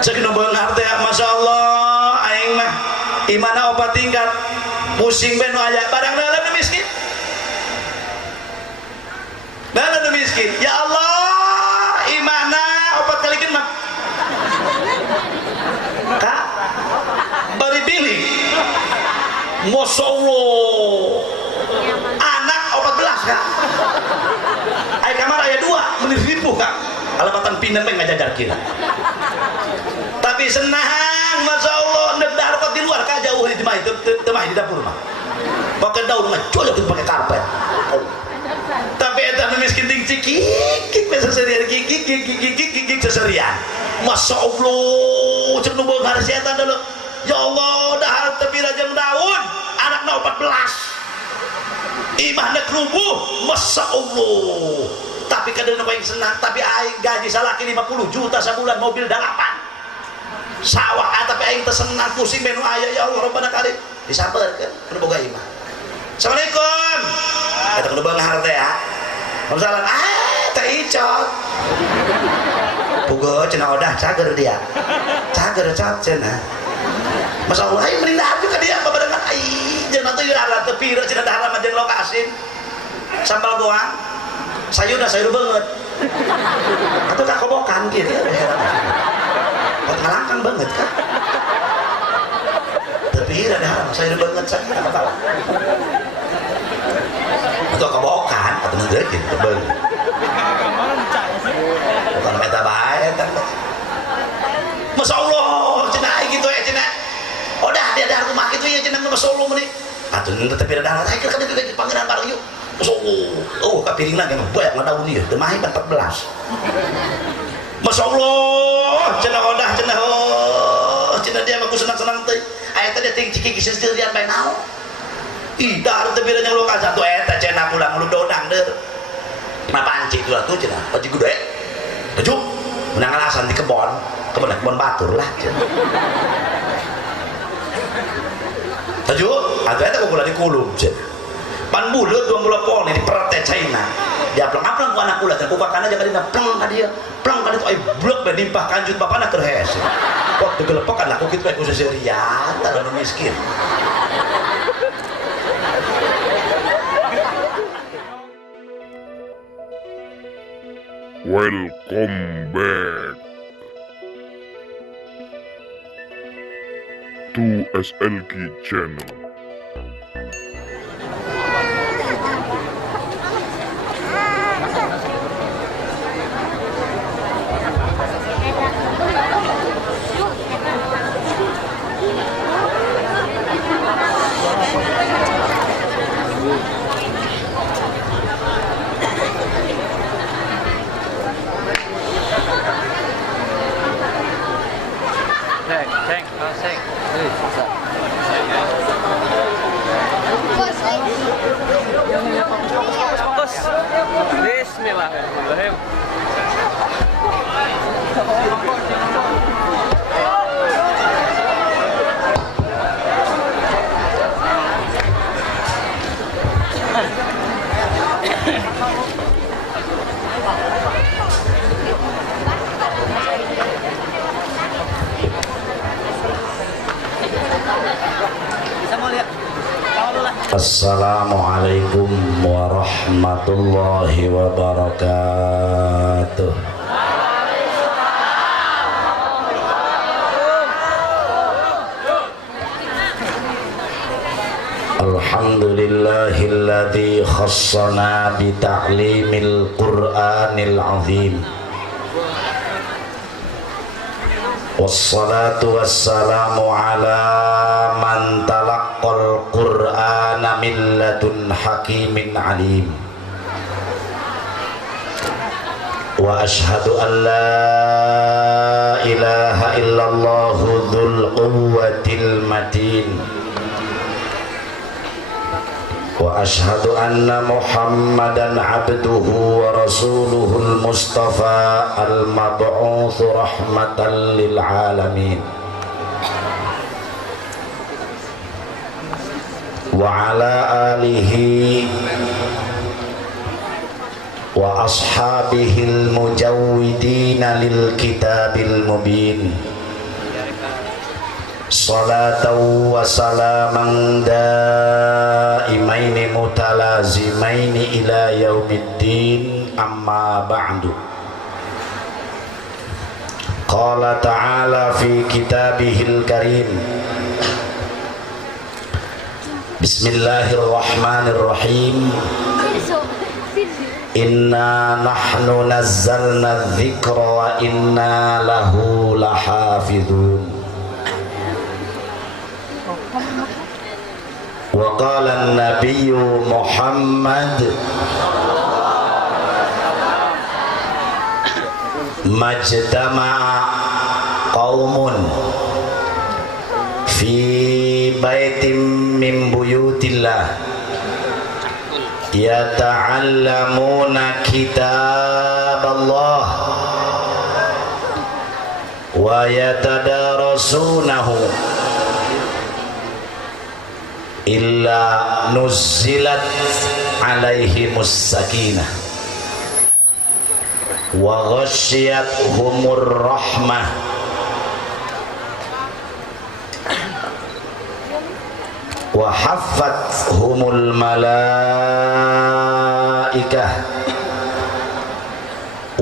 Segini benar teh, masya Allah, aing mah imana opat tingkat pusing beno aja barang dalam miskin, dalam miskin. Ya Allah, imana opat kali mah kak bari bini, masya Allah, anak 14 kak, aing kamar ayah 2 menit ribu kak, alamatan pindah pengen ngajajar kira. Tapi senang, masya Allah, nedar kok di luar kah jauh di temah di dapur mah. Pakai daun mah cocok itu pakai karpet. Tapi eta miskin ting cikik seserian gigik seserian. Masya Allah, cek nu beunghar si eta dulu. Ya Allah, dahar tepi rajang daun, anakna 14. Imahna kerubuh, masya Allah. Tapi kadang paling senang, tapi aing gaji salaki 50 juta sebulan, mobil 8. Sawah tapi aing tersenang pusing menu ayah ya Allah Rabbana Karim disabarkan kudu boga imah. Assalamualaikum eta kudu beunghar teh ya. Waalaikumsalam. Teh icot puguh cenah odah cager dia cager cot cenah masya Allah aing menindah juga dia babarengan aing jeung atuh ieu arah teu pira cenah dahar mah jeung lokasin sambal goang sayur banget atuh kakobokan kieu kalangkang banget kan tapi ada saya banget saya apa atau kebokan atau menjadi tebel bukan meta baik kan masya Allah cina gitu ya cina udah dia ada rumah gitu ya cina masya Allah meni atau tapi ada saya kira kan itu pangeran baru yuk masya Allah kapiring lagi banyak ngadau dia demahi 14 masya Allah cenah odah cenah dia aku senang-senang teh aya teh ting ciki kisah sendirian bae naon ih dar teh bira jeung lokal satu eta cenah ulang lu dodang deur na panci tu atuh cenah panci gede tujuh menang alasan di kebon batur lah cenah tujuh atuh eta kula di kulum cenah pan buleut 2 bulan pol di perat teh China dia aplang ku anak kula teh ku kakana jaga dina pleng ka dia pleng ka ditu ai blok bae nimpah kanjut bapana keur hese kok tegelepekan lah ku kitu bae ku seserian tara nu miskin. Welcome back to SLG channel. Bismillahirrahmanirrahim. Assalamualaikum warahmatullahi wabarakatuh. Alhamdulillahilladzi khassana bi ta'limil Qur'anil azim. Wassalatu wassalamu ala man talaqqal Qur'ana min ladun hakimin alim. Wa ashhadu an la ilaha illallah dzul quwwatil matin. Wa ashhadu anna Muhammadan abduhu wa rasuluhul mustafa al-mab'uts rahmatan lil alamin. Wa ala alihi wa ashabihil mujawwidina lil kitabil mubin. salatan wa salaman daimaini mutalazimaini ila yaumiddin, amma ba'du. Qala ta'ala fi kitabihil karim, bismillahirrahmanirrahim, inna nahnu nazzalna dzikra wa inna lahu lahafidhun. Wa qala an-nabiyyu Muhammad majtama'a qaumun fi baitin min buyutillah yata'allamuna kitab Allah wa yatadarasunahu illa nuzzilat alaihimus sakinah wa ghasyiyatuhumur rahmah wa haffathumul malaikah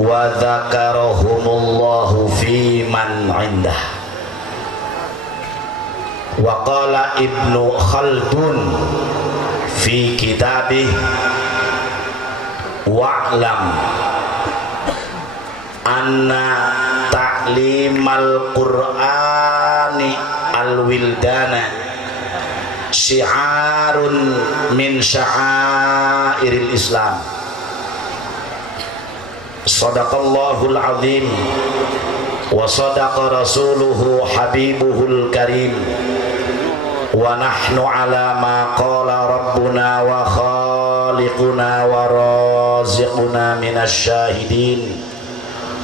wa dzakarahumullahu fi man 'indah. Wa qala Ibnu Khaldun fi kitabih wa'lam anna ta'limal qur'ani al-wildana syi'arun min sya'airil Islam. Shadaqallahul azim wa sadaqa rasuluhu habibuhul karim wa nahnu ala ma qala rabbuna wa khaliquna wa raziquna minasy syahidin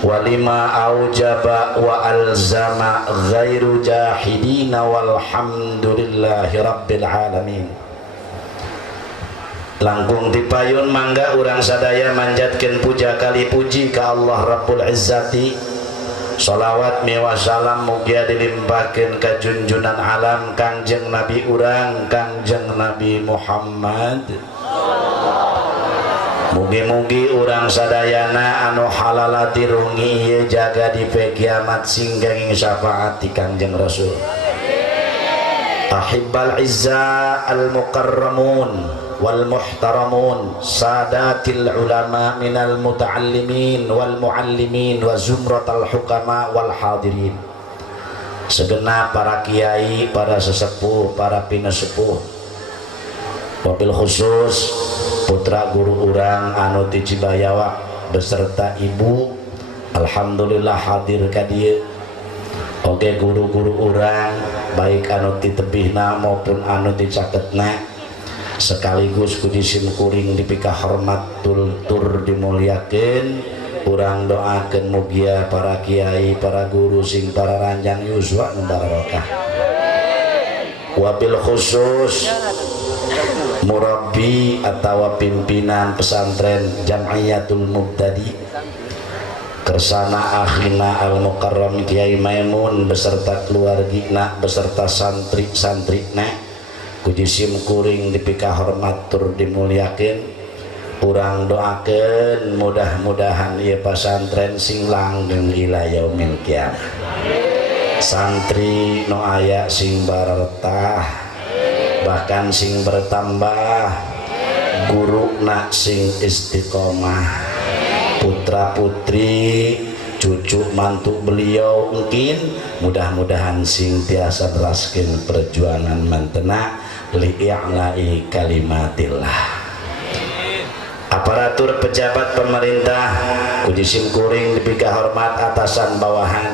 wa lima aujaba wa alzama ghairu jahidina walhamdulillahi rabbil alamin. Langkung dipayun mangga urang sadaya manjatkeun puja kali puji ka Allah Rabbul Izzati. Sholawat miwa salam mugia dilimpahkeun ka junjunan alam Kangjeng Nabi urang Kangjeng Nabi Muhammad. Mugi-mugi urang sadayana anu halalati rungi ieu jaga di kiamat singganging syafaat ti Kangjeng Rasul. Ahibbal izza al mukarramun wal muhtaramun sadatil ulama minal muta'allimin wal muallimin wa zumratal hukama wal hadirin. Segenap para kiai, para sesepuh, para pinesepuh, wabil khusus putra guru urang anu ti Cibayawa beserta ibu, alhamdulillah hadir ka dieu. Oke guru-guru urang baik anu ti tebihna maupun anu ti caketna, sekaligus kudu simkuring dipika hormat tur dimuliakeun. Urang doakeun mugia para kiai, para guru sing para ranjang yuswa nu barokah. Wabil khusus murabbi atau pimpinan pesantren Jamiyatul Mubtadi kersana akhina al mukarram Kiai Maimun beserta keluargina beserta santri-santrina kudu simkuring dipika hormat tur dimuliakeun. Urang doakeun mudah-mudahan ieu pesantren sing langgeng ila yaumil qiyamah. Santri nu aya sing barertah bahkan sing bertambah, guruna sing istiqomah, putra putri cucu mantu beliau mungkin mudah-mudahan sing tiasa neraskeun perjuangan mantena li i'la'i kalimatillah. Aparatur pejabat pemerintah kudu simkuring dipika hormat atasan bawahan,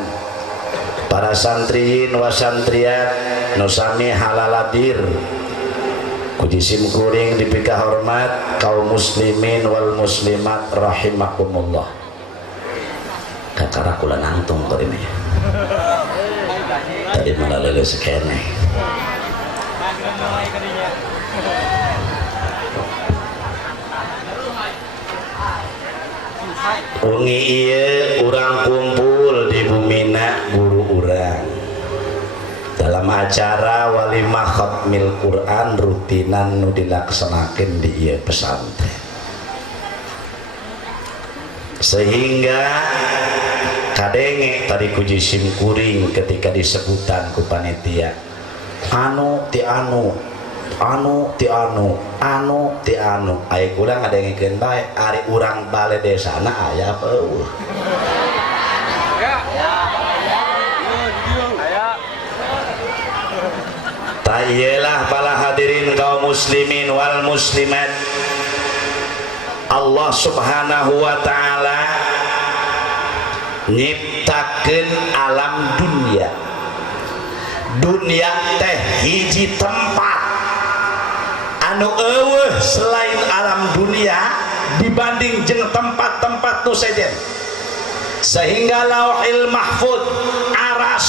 para santriin wa santriyat nu sami halaladir kudu simkuring dipika hormat kaum muslimin wal muslimat rahimakumullah. Kakara kula nangtung kok ini tadi malah leles kene. Wengi ieu urang kumpul di bumina guru urang dalam acara walimah khatmil Quran rutinan nu dilaksanakeun di ieu pesantren. Sehingga kadenge tadi kuji simkuring ketika disebutan ku panitia anu ti anu ti anu ti anu aya kula ngadengikeun bae ari urang bale desana aya eueuh ta iyalah para hadirin kaum muslimin wal muslimat, Allah subhanahu wa ta'ala nyiptakeun alam dunia teh hiji tempat anu eueuh selain alam dunia dibanding jeung tempat-tempat nu sejen, sehingga lauhil mahfud, aras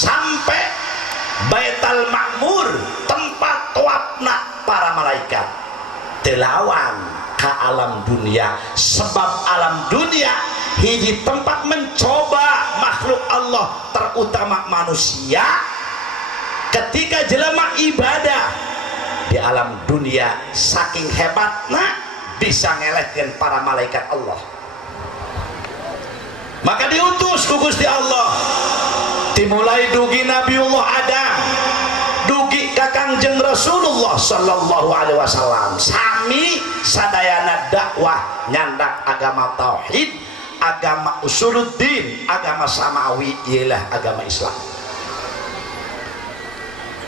sampai baitul makmur tempat tawafna para malaikat telawan ka alam dunia, sebab alam dunia hiji tempat mencoba makhluk Allah terutama manusia ketika jelema ibadah di alam dunia saking hebatna bisa ngelehkeun para malaikat Allah, maka diutus ku Gusti Allah dimulai dugi Nabiullah Adam dugi ka Kangjeng Rasulullah sallallahu alaihi wasallam sami sadayana dakwah nyandak agama tauhid, agama usuluddin, agama samawi ialah agama Islam.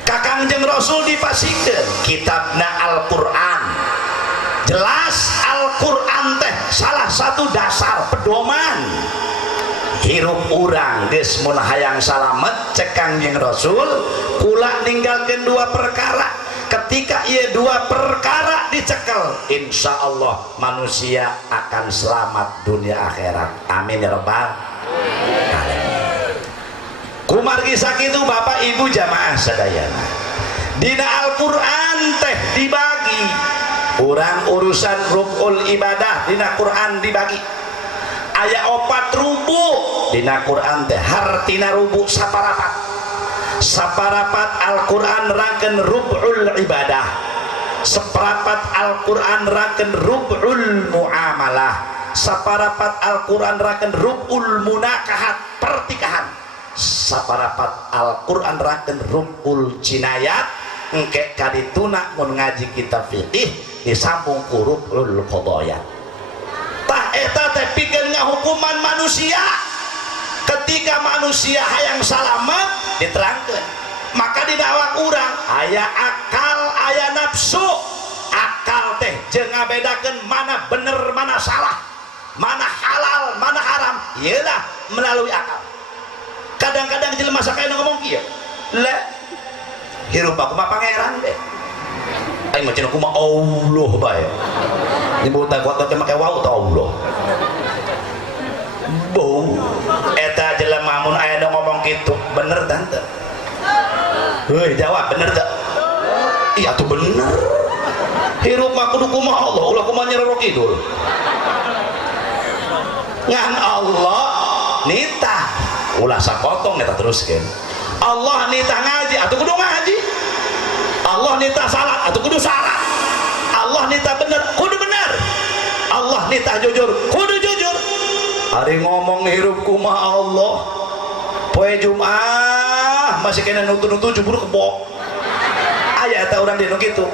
Ka Kangjeng Rasul dipasikeun kitabna Al-Qur'an, jelas Al-Qur'an teh salah satu dasar pedoman hirup urang geus mun hayang salamet cek Kangjeng Rasul kula ninggalkeun dua perkara, ketika ieu dua perkara dicekel insyaallah manusia akan selamat dunia akhirat, amin ya rabbal alamin. Kumargi sakitu Bapak Ibu jamaah sadayana dina Al-Qur'an teh dibagi urang urusan rukul ibadah dina Qur'an dibagi aya 4 rubu dina Quran teh hartina rubu saparapat Al-Quran nerangkeun rub'ul ibadah, separapat Al-Quran nerangkeun rub'ul muamalah, saparapat Al-Quran nerangkeun rub'ul munakahat pertikahan, saparapat Al-Quran nerangkeun rub'ul jinayat engke kadituna mun ngaji kitab fiqih disambung ku rub'ul qadayat. Tah eta teh pikeun ngahukuman manusia ketika manusia hayang salamet diterangkeun, maka dina awak urang aya akal aya nafsu. Akal teh jeung ngabedakeun mana bener mana salah, mana halal mana haram iyalah melalui akal. Kadang-kadang jelema sakaeuna ngomong kieu le hirup aku mah pangeran deh aing mah cenah kumaha Allah bae nyebut kuat teh make wau teh Allah bau eta jelema mun aya nu ngomong kitu bener tante heuy jawab bener teh iya tuh bener hirup mah kudu kumaha Allah ulah kumaha Nyeroro Kidul ngan Allah nitah ulah sapotong eta teruskeun Allah nitah ngaji atuh kudu ngaji, Allah nitah salat atuh kudu salat, Allah nitah bener kudu bener, Allah nitah jujur kudu jujur. Ari ngomong hirup kumaha Allah poe Jumat masih kena nutu-nutu jebur kebok aya eta urang dinu kitu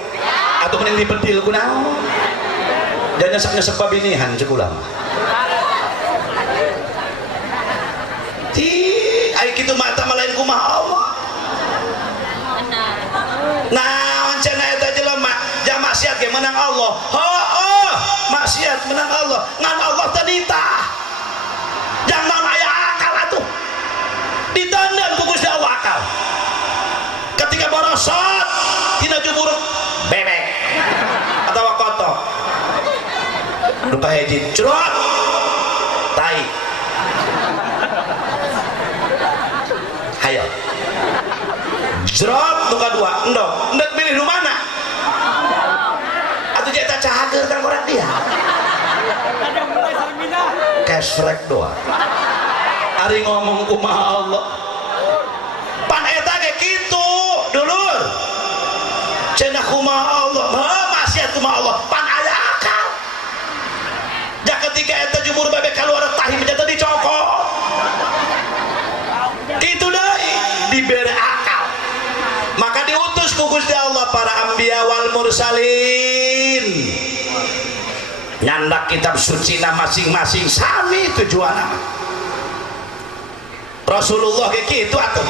atuh mending dipedil kunaon dan nyesek-nyesek babinihan ceuk ulah ai kitu mata malain kumaha Allah. Nah, cenah eta jelema jam maksiat ge menang Allah. Heuh, maksiat menang Allah. Ngan Allah teh nitah. Jangan aya akal atuh. Ditandan ku Gusti Allah akal. Ketika borosot tina jumur bebek atawa kotor. Nu kahiji crot tai. Hayo jrot nu kadua endog endog milih nu mana atuh eta cahageun kan orang dia kesrek doa ari ngomong kumaha Allah pan eta ge kitu cenah kumaha Allah maksiat kumaha Allah pan aya akal ja ketika eta jumur bebek keluar tahi menjadi dicokok itu deui dibere akal maka diutus ku Gusti Allah para anbiya wal mursalin nyandak kitab suci na masing-masing sami tujuanna Rasulullah kayak gitu atuh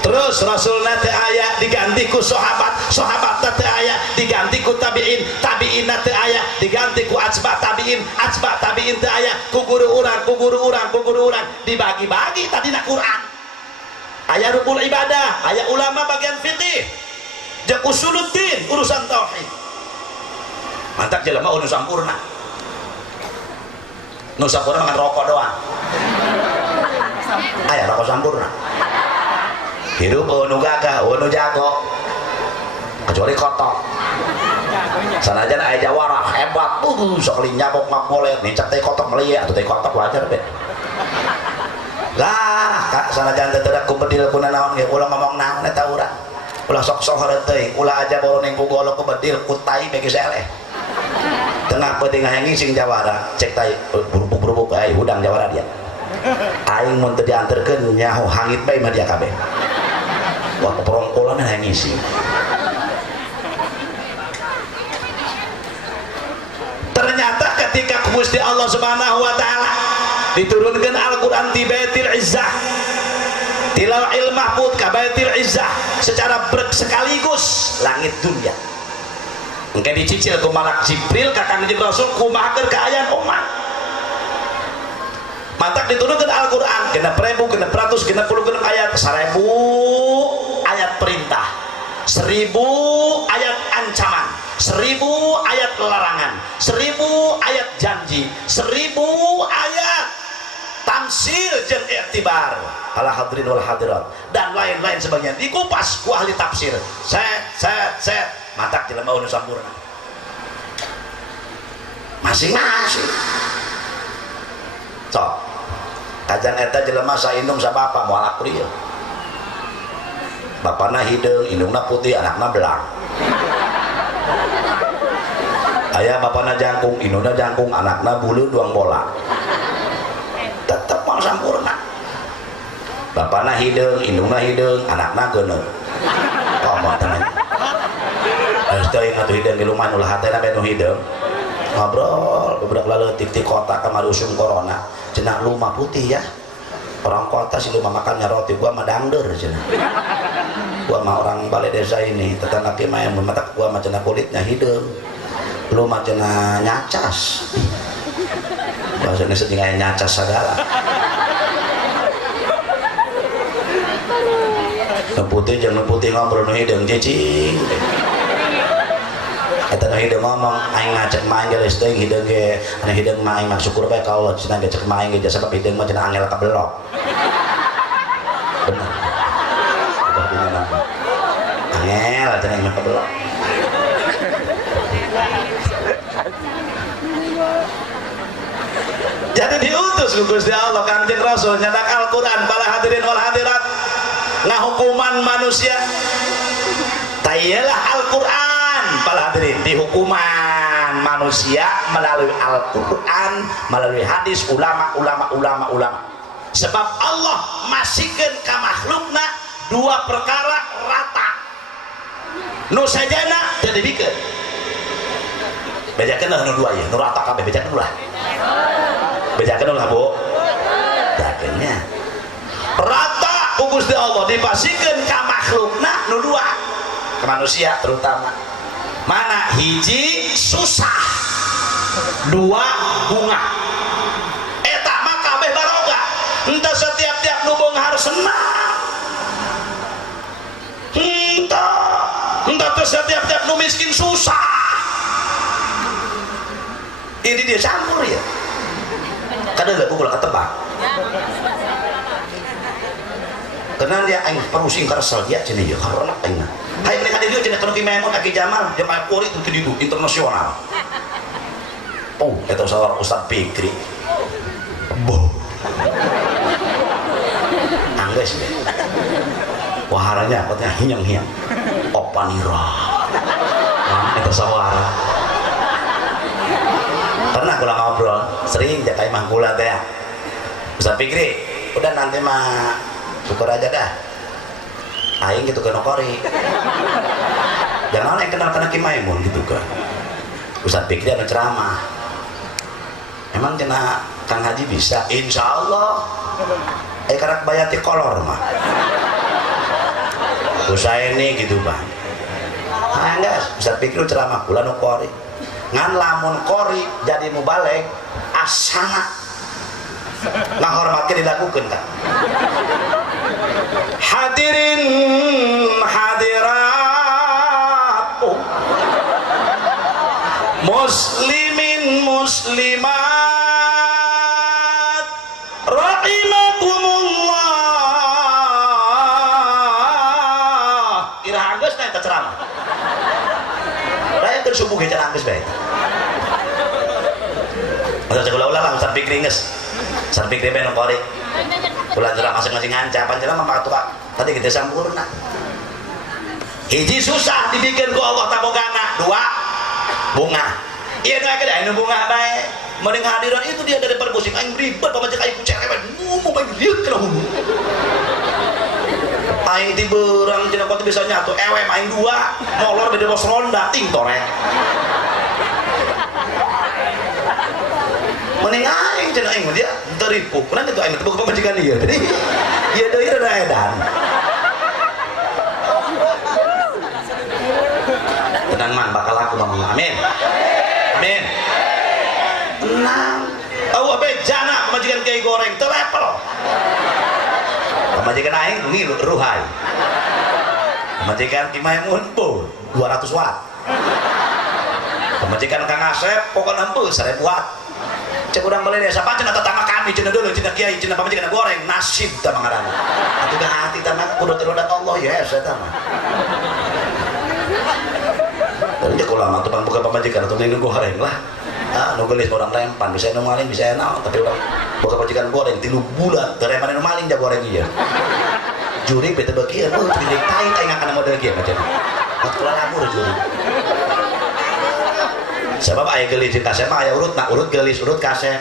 terus Rasulna teu aya diganti ku sahabat teu aya diganti ku tabiin teu aya diganti ku atba tabiin teu aya ku guru urang dibagi-bagi tadina Quran aya rukun ibadah aya ulama bagian fikih jeung usuluddin urusan tauhid mantap jelema nu sampurna makan rokok doang aya rokok sampurna hidup nu gagah nu jago kecuali kotok sanajan aya jawarah hebat sok nyabok makolet nicak teh kotok melia atau teh kotok wajar be lah kak sanajan teh teu kubedil ku naon ge ulah ngomong naon eta urang ulah sok sohor teuing ulah aja boroneng ku golok ku bedil ku tai bege seleh tengah penting ngahenging sing jawara cek tai buruk-buruk ai hudang jawara dia aing mun teu dianterkeun nyaho hangit bae mah dia kabeh wah perongkolan yang ngisi ternyata ketika Gusti Allah Subhanahu wa taala diturunkan Al-Qur'an di Baitul Izzah tilawil mahfud ka Baitul Izzah secara sekaligus langit dunia engke dicicil ku malak Jibril ka Kangjeng Rasul kumaha keur kaayaan umat mantak diturunkan Al-Quran genep ribu, genep ratus, genep puluh, genep ayat 1000 ayat perintah 1000 ayat ancaman 1000 ayat larangan 1000 ayat janji 1000 ayat tamsil jeung i'tibar ala hadirin wal hadirat dan lain-lain sebagainya dikupas ku ahli tafsir set mantak jelema nu sampurna masing-masing sok kajan eta jelema saindung sabapa moal April bapana hideung indungna putih anakna belang aya bapana jangkung indungna jangkung anakna bulu duang bola tetep moal sampurna bapana hideung indungna hideung anakna geuneung komo tenan aya teh atuh hideung di lumayan ulah hatena bae nu hideung ngobrol beberapa leutik di kota kamari usum corona cenah lumah putih ya orang kota sih lumah makannya roti gua mah dangder cenah gua mah orang balai desa ini tetangga kemah yang mata gua mah cenah kulitnya hideung lu mah cenah nyacas bahasanya sedih nyacas segala nu putih jeung nu putih ngobrol nu hideung cicing eta nu hideung ngomong aing ngajak main geus teuing hideung ge anu hideung mah aing mah syukur bae ka Allah cenah ngajak main ge sabab hideung mah cenah angel kabelok bener udah bener angel cenah angel kabelok jadi diutus ku Gusti Allah Kangjeng Rasul nyadak Al-Qur'an para hadirin wal hadirat ngahukuman manusia tayalah Al-Qur'an para hadirin dihukuman manusia melalui Al-Quran melalui hadis ulama sebab Allah masihkeun ka makhlukna dua perkara rata nu sajana teu dibikeun bejakeun nu dua ya nu rata kabeh bejakeun ulah bejakeun ulah Bu bejakeunnya rata ku Gusti Allah dipasihkeun ka makhlukna nu dua ke manusia terutama mana hiji susah dua bunga eta mah kabeh baroga entah setiap nu beunghar senang entah setiap nu miskin susah ini dia campur ya kadang gak pukul ketebak kenal dia aing perusing karesel dia cenah ya karena aing hai ini hadir dia cenah kana Maimun Aki Jamal jemaah Puri itu didu internasional oh eta saudara Ustaz Fikri boh anggeus deh waharanya katanya hiang-hiang opanira itu sawara. Pernah kula ngobrol, sering jakai mangkula teh. Ustaz Fikri, udah nanti mah syukur aja dah. Aing gitu ke nokori. Jangan yang kenal kena Ki Maimun gitu kan. Ustaz Fikri anu ceramah. Emang kena Kang Haji bisa? Insya Allah. Karak bayati kolor mah. Usai ini gitu bang. Nah guys, Ustaz Fikri ceramah kula nokori. Ngan lamun kori jadi mubalek asana ngahormatkeun dilakukeun kan. Hadirin hadirat muslimin muslimat rahimakumullah. Iraha geus na eta ceramah. Raya keur subuh ge ceramah geus bae. Ustaz kula ulah Ustaz Fikri geus. Ustaz Fikri bae nongkori. Kula ceramah masing-masing ngancam panjenengan mah Pak tadi kita sampurna. Hiji susah dibikin ku Allah tabogana, dua bunga. Iya nu aya anu bunga bae. Mending hadiran itu dia dari permusik aing ribet pamajak aing ku cewek ngomong bae rieu kana hulu. Aing ti beurang cenah kota bisa nyatu ewe aing dua, molor beda bos ronda ting toreng. Mending aing cenah aing dia teripu. Kurang itu aing teu pamajikan ieu. Jadi ieu deui rada edan. Tenang man bakal aku ngomong amin. Amin. Tenang. Eueuh bejana pamajikan Kiai Goreng teu level. Pamajikan aing ini ruhai. Pamajikan Ki Maimun 200 watt. Pamajikan Kang Asep pokokna heumpeu 1000 watt. Cek urang beli desa pancen tetangga kami cenah deuleu cenah kiai cenah pamajikan goreng nasib teh mangaranna. Atuh da hati teh mah kudu terodat Allah ya eta mah. Jadi kalau lama tuh buka pamajikan atau nunggu goreng lah. Ah, nunggu gelis orang lempan bisa nu maling bisa enak, tapi orang buka pamajikan goreng 3 bulan tereman nu maling ja goreng ieu. Juri bete beuki atuh pilih tain aing akan model kieu macam. Atuh lamur juri. Sebab aya gelis di kasep mah aya urutna, urut gelis, urut kasep.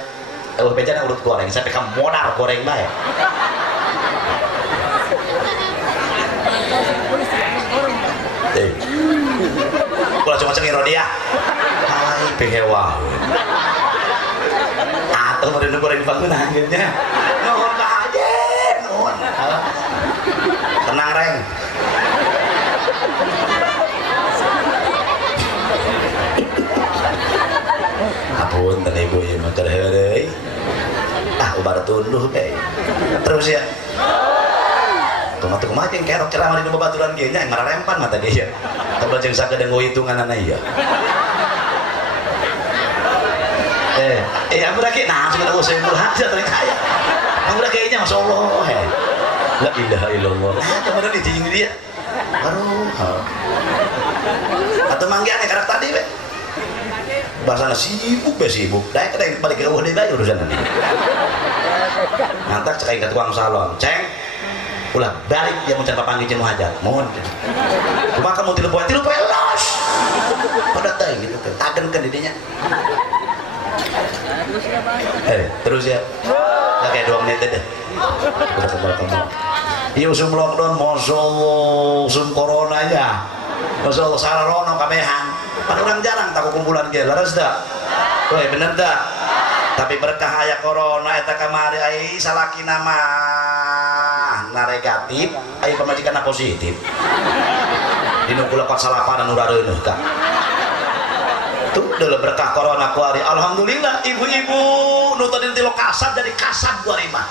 Eueuh bejana urut goreng, sampai ka modar goreng bae. Kula cuma cengir dia. Hai behewa. Atuh meureun goreng bangunan akhirnya. Nuhun ka aja, nuhun. Tenang reng. Apun tadi ibu ieu mah heureuy. Ah ubar tunduh bae. Terus ya. Kumaha jeung kerok ceramah di babaturan kieu nya ngararempan mah tadi ya. Teu jeung sakedeung hitunganana ieu. Aku lagi nah sudah usah murah aja tadi kaya. Aku lagi kayaknya masyaallah. La ilaha illallah. Kemudian dijing dia. Aduh. Atau mangga ane karak tadi be. Bahasana sibuk be sibuk. Daek kadang balik ke eueuh deui bae urusan nanti. Ngantak cek aing ka tukang salon. Ceng. Ulah balik dia mau cari panggil jeung hajat. Mohon. Cuma kamu tilu poe los. Pada teh gitu kan. Tagenkeun di dinya. Terus ya. Nah, kayak 2 menit deh. Iya usum lockdown, masyaallah, usum coronanya, masyaallah sararono kamehan. Pan orang jarang tak kumpulan ge, laras dah. Woi bener dah. Tapi berkah aya corona eta kamari ai salaki nama negatif, ai pamajikanna positif. Dinu kula 48 anu rareuneuh ka. Tuh dalam berkah corona kuari alhamdulillah ibu-ibu nu tadi di lokasat jadi kasat kuari mah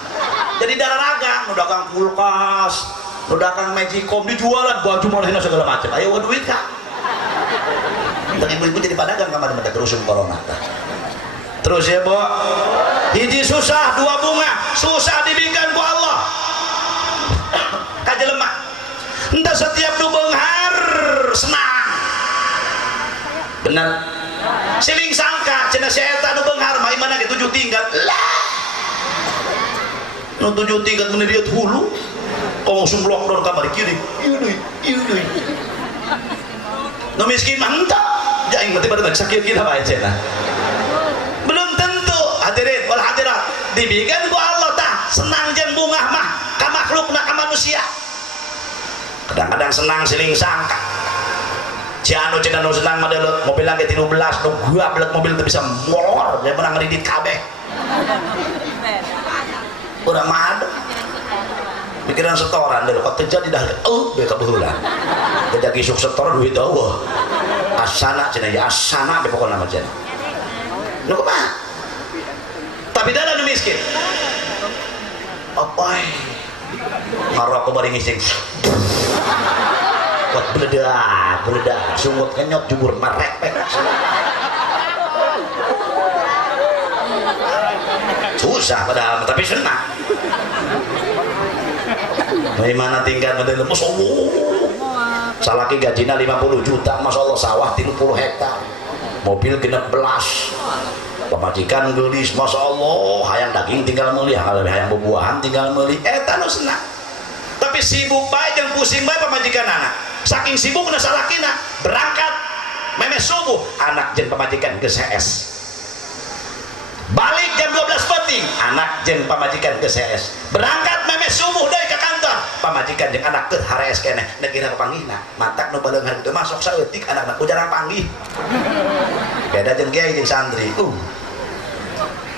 jadi darah raga nu dagang kulkas nu dagang magicom dijualan baju molehna segala macam ayo duit kak untuk ibu-ibu jadi pedagang kamari mata kerusum corona terus ya bo hiji susah 2 bunga susah dibikin ku Allah kajelema entah setiap nu beunghar senang benar siling sangka cenah si eta nu beunghar mah imana ge 7 tingkat lah nu 7 tingkat mun dia hulu kong sum lockdown kamari kiri ieu deui nu miskin mah entak jaing mati pada sakit kita bae cenah belum tentu hadirin wal hadirat dibikin ku Allah tah senang jeung bungah mah ka makhlukna ka manusia kadang-kadang senang siling sangka ciano cina nu senang mah deuleu mobil lagi 13 nu gua belek mobil teu bisa molor dia menang ngridit kabeh udah mah pikiran setoran deuleu kok terjadi dah beka baheula jadi isuk setoran duit eueuh asana cina ya asana be pokona mah cenah nu kumaha tapi dana nu miskin apa ngarok bari ngising kuat beledak sungut kenyot jubur marepek susah padahal tapi senang bagaimana tingkat model Masya Allah salaki gajina 50 juta Masya Allah sawah 30 hektar mobil 16 pemajikan gelis Masya Allah hayang daging tinggal meuli hayang bubuahan tinggal meuli eta nu senang tapi sibuk bae jeung pusing bae pemajikan anak saking sibukna salakina berangkat memes subuh anak jeung pemajikan ke CS balik jam 12 penting anak jeung pamajikan ke CS berangkat memes subuh deui ke kantor pamajikan jeung anak ke harees keneh negina kepanggihna matak nu baleungan teu masuk saeutik anakna ku jarang panggih beda jeung kiai jeung santri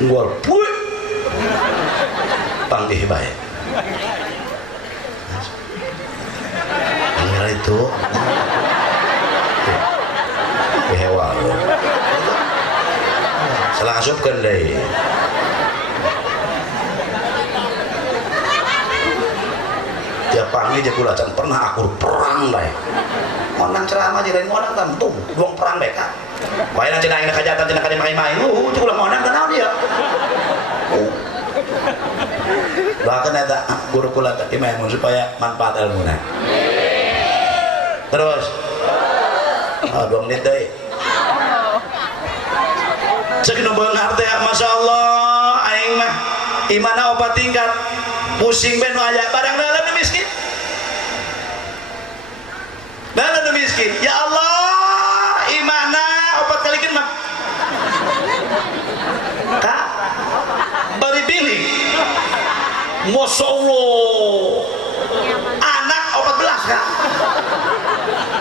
ngol puy panggih bae panggil itu hewa salah ngasupkan deh tiap pagi dia kula can pernah akur perang deh ngonang ceramah jadi ngonang tantung duang perang deh kan baik nanti naik kejahatan tina kade main-main kula ngonang kenal dia bahkan eta guru kula teh imam supaya manfaat ilmuna terus 2 menit deh cek nu beunghar teh Masya Allah aing mah imana opat tingkat pusing ben nu aya barang dalam nu miskin dalam nu miskin ya Allah imana opat kalikeun mah Kak bari biling Masya Allah anak 14 Kak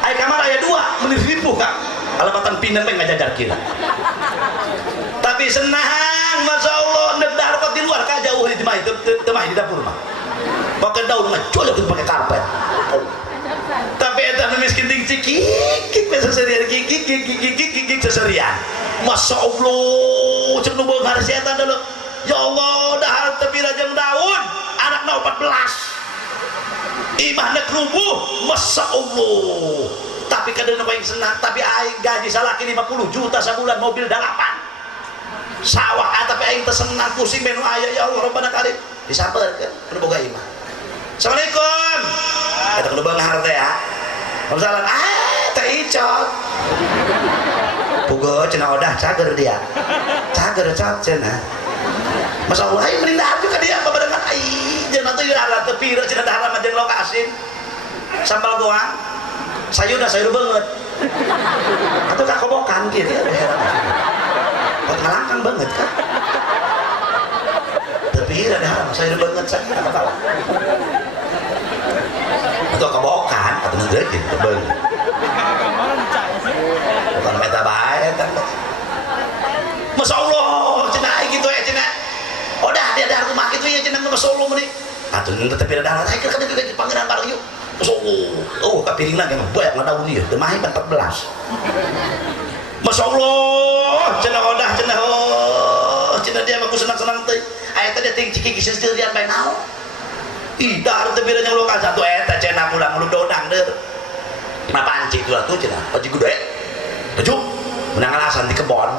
ai kamar aya 2 menit ribu Kak alamatan pindah mah ngajajar kira tapi senang Masya Allah nedar kok di luar ka jauh di temah di dapur mah pakai daun mah colok pakai karpet tapi eta nu miskin ting cikik seserian kikik seserian Masya Allah cek nu beunghar si eta deuleu ya Allah dahar teu pira jeung daun anakna 14 imahna kerubuh Masya Allah tapi kadang paling senang tapi aing gaji salaki 50 juta sebulan mobil 8 sawah tapi aing teu senang pusing benu aya ya Allah Rabbana Karim disampeurkeun anu boga imah Assalamualaikum eta kudu beunghar teh ya Waalaikumsalam teh icot pugo cenah odah cager dia cager cot cenah Masya Allah aing menindak juga dia babarengan aing jeung atuh irara teu pira cenah dahar mah jeung lokasin sambal doang sayur banget atau tak kobokan gitu ya kok ngalangkang banget kan tapi ada sayur banget saya apa atau kobokan atau nanti gitu banget bukan meta baik kan Masya Allah cina gitu ya cina udah dia ada rumah gitu ya cina Masya Allah meni atau nanti tapi ada saya kira kan pangeran baru yuk Masya Allah, kapiring lagi banyak ngadaun dia, demahi 14 Masya Allah, cenah odah, cenah dia aku senang-senang teh ayat tadi ting cikik sendirian bae naon ih dar teu beda jeung lokal satu eta cenah pulang lu dodang deur na panci tu atuh cenah panci gede tujuh menang alasan di kebon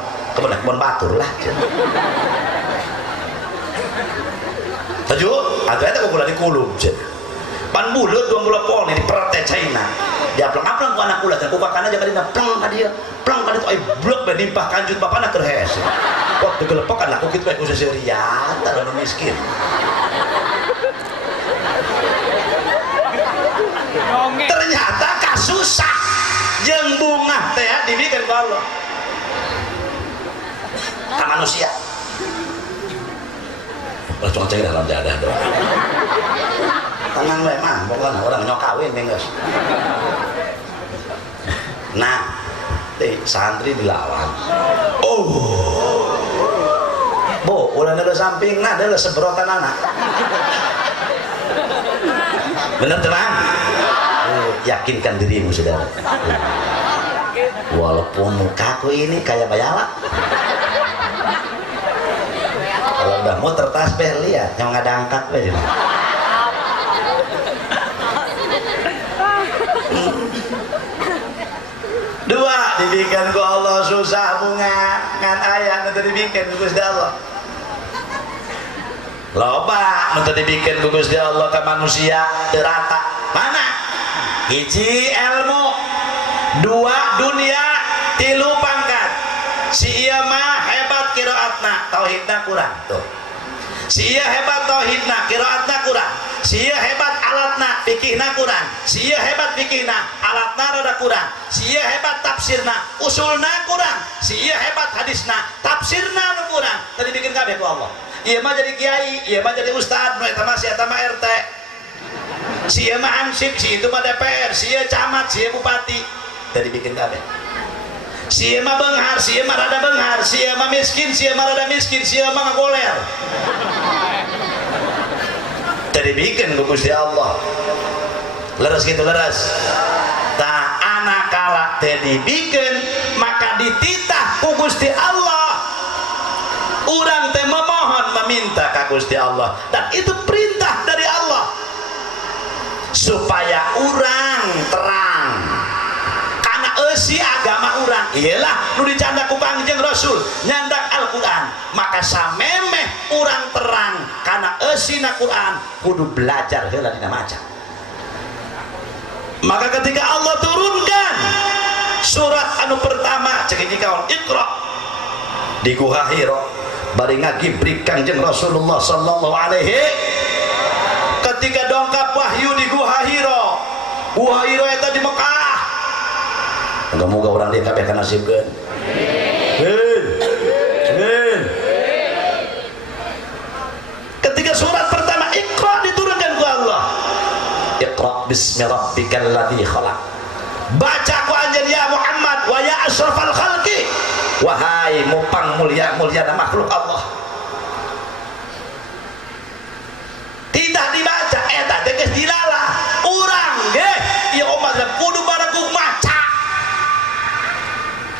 batur lah cenah tujuh atuh eta kula di kulum cenah pan buleut 20 pon di perate China dia aplang-aplang ku anak kula teh ku kakana jaga dina pleng ka dia pleng ka ditu ai blok be nimpah kanjut bapana keur hese kok digelepekan aku kitu bae ku seserian tara nu miskin ternyata kasusah jeung bunga ku Allah ka manusia cuma cek dalam dadah doang tenang memang pokoknya orang nyok kawin nih guys. Nah santri dilawan bu udah ada samping nah ada sebrotan anak bener tenang yakinkan dirimu saudara walaupun mukaku ini kayak bayala kalau udah muter tasbih lihat yang nggak ada angkat aja dua dibikin ku Allah susah bunga ngan ayah nanti dibikin ku Gusti Allah loba nanti dibikin ku Gusti Allah ke manusia derata mana hiji ilmu dua dunia tilu pangkat si iya mah hebat qiraatna tauhidna kurang tuh si iya hebat tauhidna qiraatna kurang si iya hebat alatna fikihna kurang si iya hebat fikihna alatna rada kurang si iya hebat tafsirna usulna kurang si iya hebat hadisna tafsirna kurang tadi bikin kabeh ku Allah iya mah jadi kiai iya mah jadi ustad nu eta mah si eta mah RT si iya mah ansip si itu mah DPR si iya camat si iya bupati tadi bikin kabeh si iya mah benghar si iya mah rada benghar si iya mah miskin si iya mah rada miskin si iya mah ngagoler tadi bikin ku Gusti Allah leres gitu leres tak anak kalak tadi bikin maka dititah ku Gusti Allah urang teh memohon meminta ka Gusti Allah dan itu perintah dari Allah supaya urang terang karena eusi agama urang iyalah nu dicanda ku Kangjeng Rasul nyandak Al-Quran maka samemeh urang terang karena eusina Quran kudu belajar heula dina maca maka ketika Allah turunkan surat anu pertama cek hiji kawan Iqra di Gua Hira bari ngagibrik Kangjeng Rasulullah sallallahu alaihi ketika dongkap wahyu di Gua Hira eta di Mekah moga-moga orang dia kabeh kana nasibkeun ketika surat pertama Iqra diturunkan ku Allah Iqra bismi rabbikal ladzi khalaq baca ku anjeun ya Muhammad wa ya asyrafal khalqi wahai mupang mulia makhluk Allah tidak dibaca eta teh geus dilalah urang ge ieu umat kudu bareng maca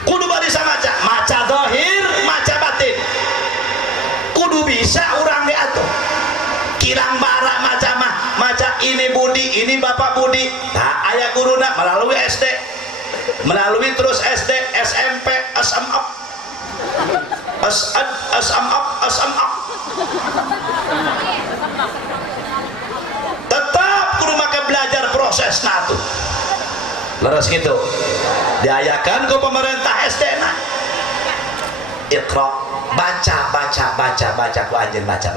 kudu bisa maca zahir maca batin kudu bisa urang ge atuh kirang bara maca ini Budi ini Bapak Budi nah aya guruna melalui SD melalui terus SD SMP SMA tetap kudu make belajar proses natu leres gitu diayakan ke pemerintah SD na Iqra baca ku anjeun baca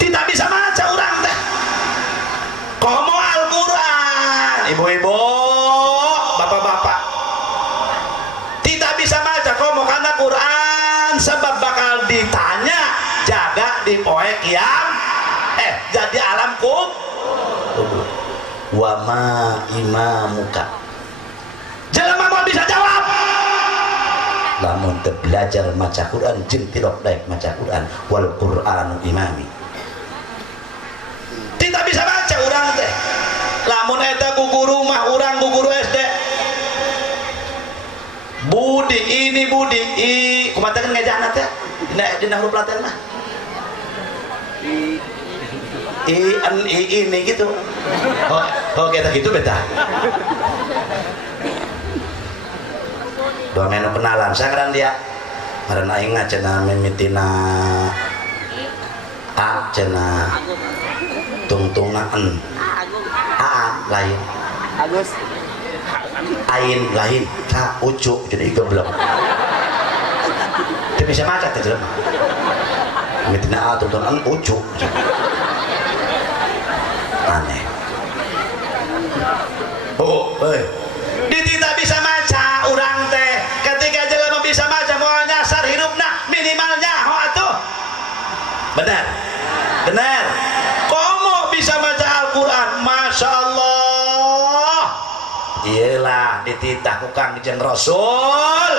tidak bisa baca urang teh komo Al-Quran ibu-ibu bapak-bapak tidak bisa baca komo karena Quran sebab bakal ditanya jaga di poe kiam jadi alam kubur wa ma imamuka jelema mau bisa jawab lamun teu belajar maca Quran jeung tidak daek maca Quran wal Qur'anu imami tidak bisa baca urang teh lamun eta ku guru mah urang ku guru SD Budi ini Budi kumaha ngejana teh dina huruf Latin mah ini gitu oh kita gitu beta dua menu kenalan saya dia karena ingat cina mimitina a cina tungtungan a lain Agus ain lain ka ucu jadi goblok tapi bisa maca teh jelema mimitina a tungtungan ucu aneh Oh, ditita bisa maca urang teh ketika jelema bisa maca moal nyasar hirupna minimal nyaho atuh benar benar komo bisa maca Al-Quran Masya Allah iyalah dititah ku Kangjeng Rasul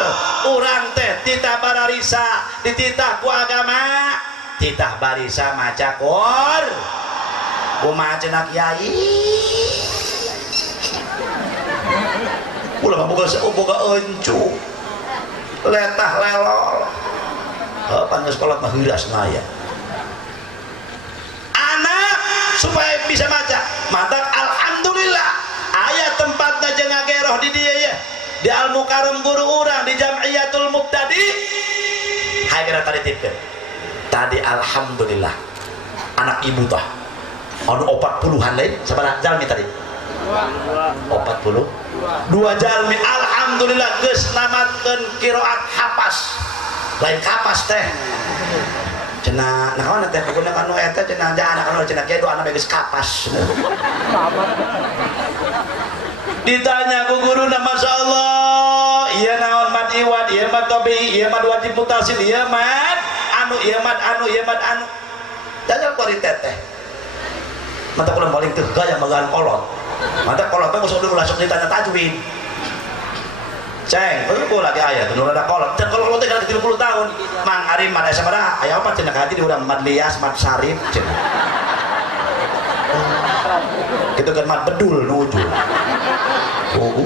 urang teh titah bararisa dititah ku agama titah barisa maca Qur kumaha cenah kiai ulah boga encu letah lelol panggil sekolah mah heuras naya anak supaya bisa maca matak alhamdulillah aya tempatna jeung ngageroh di dieu ya di Al-Mukarram guru urang di Jam'iyatul Mubtadi haye kira tadi tipkeun tadi alhamdulillah anak ibu tah anu 40-an lain sabaraha jalmi tadi 40 dua jalmi alhamdulillah geus namatkeun qiraat hapas lain kapas teh cenah naon teh pokona anu eta cenah anak anu cenah kieu doana geus kapas ditanya ku guruna masyaallah ieu naon mad iwad ieu mad tabi'i ieu mad wajib mutasil ieu mad anu ieu mad anu ieu mad anu jajal kualitas teh mata kula paling teu gaya magaan kolot mata kolot teh usah dulu langsung ditanya tajwid ceng aku lagi ayat nu rada kolot dan kalau teh kana 30 tahun mang ari mad aya sabaraha aya opat cenah hati di urang mad lias mad sarif cenah kitu kan mad bedul nu ujung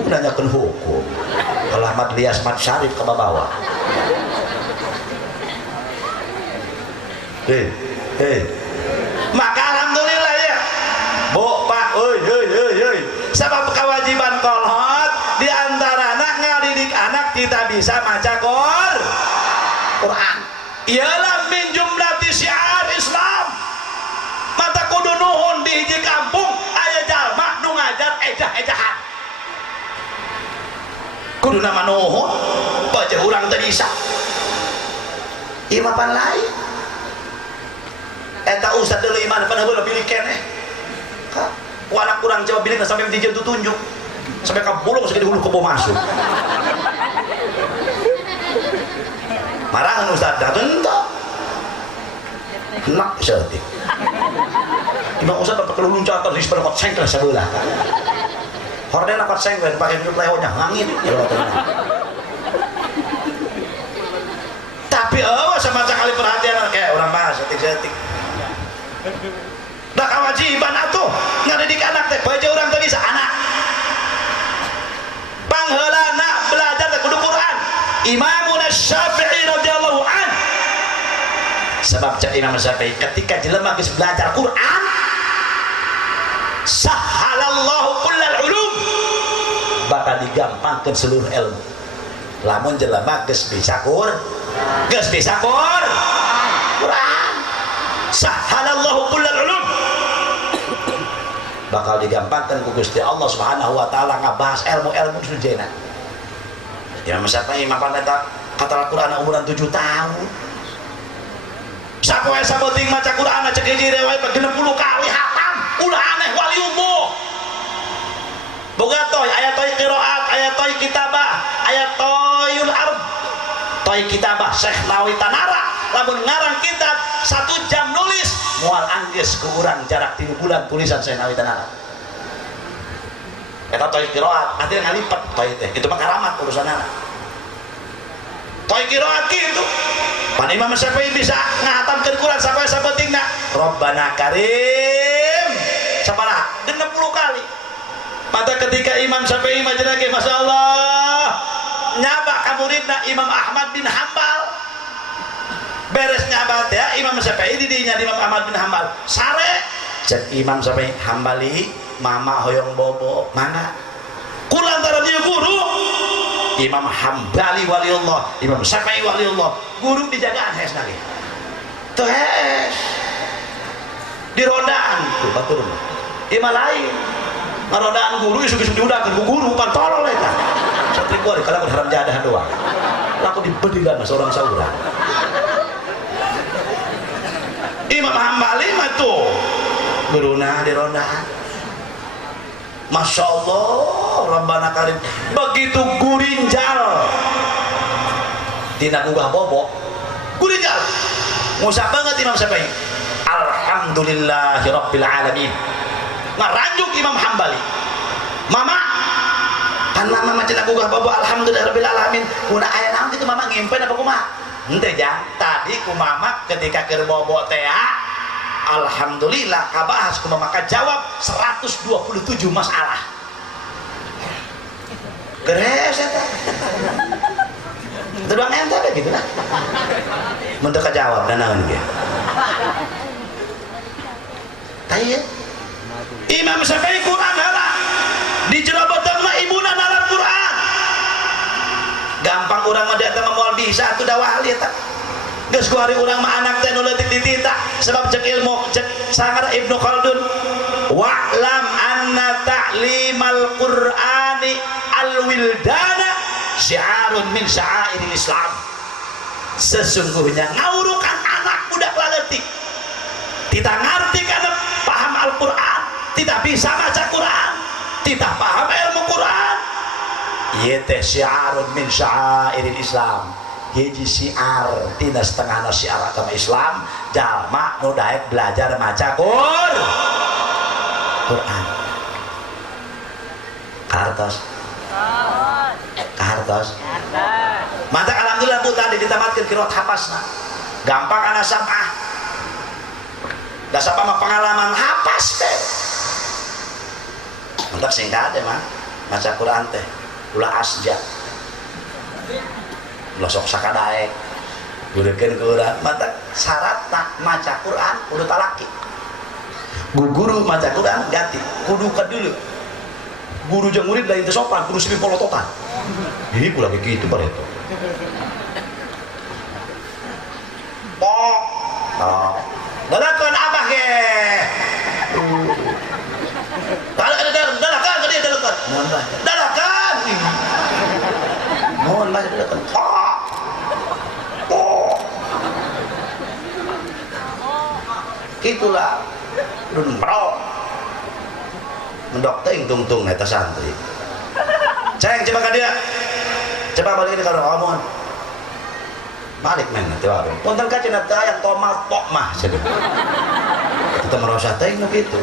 nanyakeun hukum kalau mad lias mad sarif ka bawah maka alhamdulillah ya Bu Pak euy sabab kewajiban kolot diantarana ngadidik anak kita bisa maca Quran ialah min jumlati syiar Islam mata kudu nuhun di hiji kampung aya jalma nu ngajar ejah-ejahan kudu nama nuhun baca urang teu bisa ieu mah pan lain eta ustad deuleu iman pana heula pilih keneh ku anak kurang coba pilih sampai dijeu tunjuk sampai ka bulung segede hulu kebo masuk marahan ustad da teu nak seeutik imam ustad dapat keluluncatan di sebelah kot sengkel sebelah horden kot sengkel pakai minum lehonya ngangit tapi sama sekali perhatian kayak orang bahas setik-setik nah kewajiban atuh ngadidik anak teh baca urang teh bisa anak pangheulana belajar teh kudu Quran Imam Syafi'i radhiyallahu an sebab cak Imam Syafi'i ketika jelema geus belajar Quran sahhalallahu kullal ulum bakal digampangkeun seluruh ilmu lamun jelema geus bisa Quran sahhalallahu kullal ulum bakal digampangkan ku Gusti Allah Subhanahu wa taala ngabahas ilmu-ilmu sujena. Ya masa Imam Pandeta kata Al-Qur'an umuran 7 tahun. Sapoe saboting maca Qur'an cek hiji riwayat 60 kali hatam. Ulah aneh waliullah. Boga toy aya toy qiraat, aya toy kitabah, aya toyul ard. Toy kitabah Syekh Nawawi Tanara lamun ngarang kitab 1 jam nulis moal anggeus ku urang jarak 3 bulan tulisan Syekh Nawawi Tanara. Eta toy qiraat, nanti ngalipet toy teh. Itu mah karamat urusanana. Toy qiraat kitu. Pan Imam Syafi'i bisa ngahatamkeun Quran sampai sabetingna. Rabbana Karim. Sabaraha? 60 kali. Mata ketika Imam Syafi'i mah cenah ge masyaallah nyaba ka muridna Imam Ahmad bin Hambal. Beres nyaba teh Imam Syafi'i di dinya Imam Ahmad bin Hambal. Sare cek Imam Syafi'i Hambali mama hoyong bobo mana kulantara dia guru Imam Hambali waliullah Imam Syafi'i waliullah guru dijagaan hes lagi tuh hes di rodaan tuh batur imam lain ngarodaan guru isu-isu diudahkan guru pan tolol eta satri gua kalau haram jadah doang laku dibedilan seorang saudara Imam Hambali mah tuh guruna di rodaan Masya Allah, Rabbana Karim. Begitu gurinjal tina gugah bobo, gurinjal ngusah banget Imam Syafi'i. Alhamdulillahi Rabbil Alamin. Ngaranjuk Imam Hambali, mama kan mama macam gugah bobo Alhamdulillahi Rabbil Alamin. Kuna aya naon kitu mama ngimpen apa kumaha? Henteu jang, tadi ku mama ketika keur bobo teh alhamdulillah kabahas ku mama jawab 127 masalah. Geres eta. Terang ente gitu lah. Mun teu kajawab dan naon ge. Taya. Imam Syafi'i Quran heula. Di jero beuteungna ibuna nalar Quran. Gampang urang mah datang moal bisa atuh dawah ahli eta. Geus ku hari urang mah anak teh nu leutik ditita sebab cek ilmu cek sangara Ibnu Khaldun wa'lam anna ta'limal Qur'ani al-wildana syiarun min sya'airil Islam. Sesungguhnya ngaurukan anak budak leutik tidak ngarti kana paham Al-Qur'an, tidak bisa baca Quran, tidak paham ilmu Quran. Ieu teh syiarun min sya'airil Islam. Hiji syiar tina setengahna syiar agama Islam, jalma nu daek belajar maca Quran. Kartos. Kartos. Mata alhamdulillah Bu tadi ditamatkeun qiraat hafazna. Gampang ana samah. Da samah mah pengalaman hafaz teh. Mentak singkat teh mah maca Quran teh ulah asja. Ulah sok sakadaek. Gurekeun ke urang mata syaratna maca Quran kudu talaki. Guru maca Quran ganti kudu kadulu. Guru jeung murid lain teu sopan kudu semi polototan. Ini pula begitu pareto. Dalakan abah ge. Dalakan dia dalakan. Dalakan. Mohon baca dalakan. Itulah dun bro. Mendok teuing tungtung eta santri. Ceng coba ka dia. Coba balik ka omong. Balik men teh wae. Punten ka cenah teh aya tomat pok mah cenah. Kita merasa teuing nu kitu.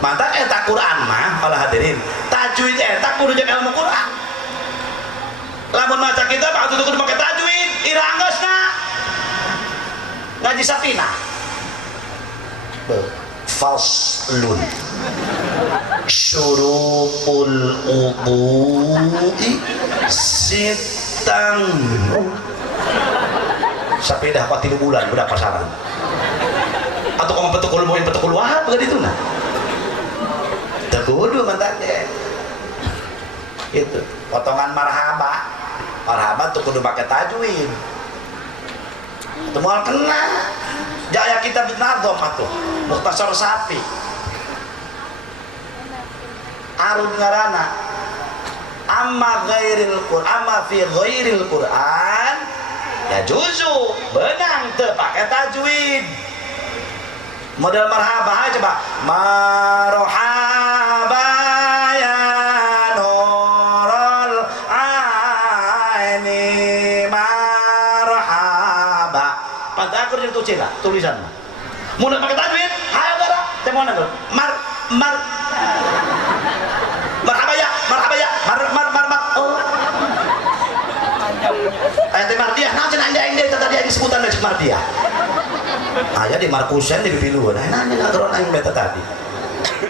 Mantap eta Quran mah para hadirin. Tajwid eta kudu jeung ilmu Quran. Lamun maca kitab atuh kudu make tajwid, iranggeusna. Ngaji sapina. Faslun syurupul udu'i sitang sapidah apa 3 bulan budak pasaran atau kamu petukul moin petukul wahab begitu nah terkudu mantan deh itu potongan marhaba tuh kudu pakai tajwid temual kena jaya kita binardom atuh Mukhtasar Sapi arud ngarana amma fi ghairil Quran ya juzu benang teu pake tajwid model marhaba coba marhaba ya nurul aini marhaba padakur jeung tucina tulisan mah mun pake tajwid hayo gara teh moana marhaba ya oh ente mardiah naon cenah inde tadi disebutan dari mardiah aya di Markusen di pipilueun nah ngageron aing beta tadi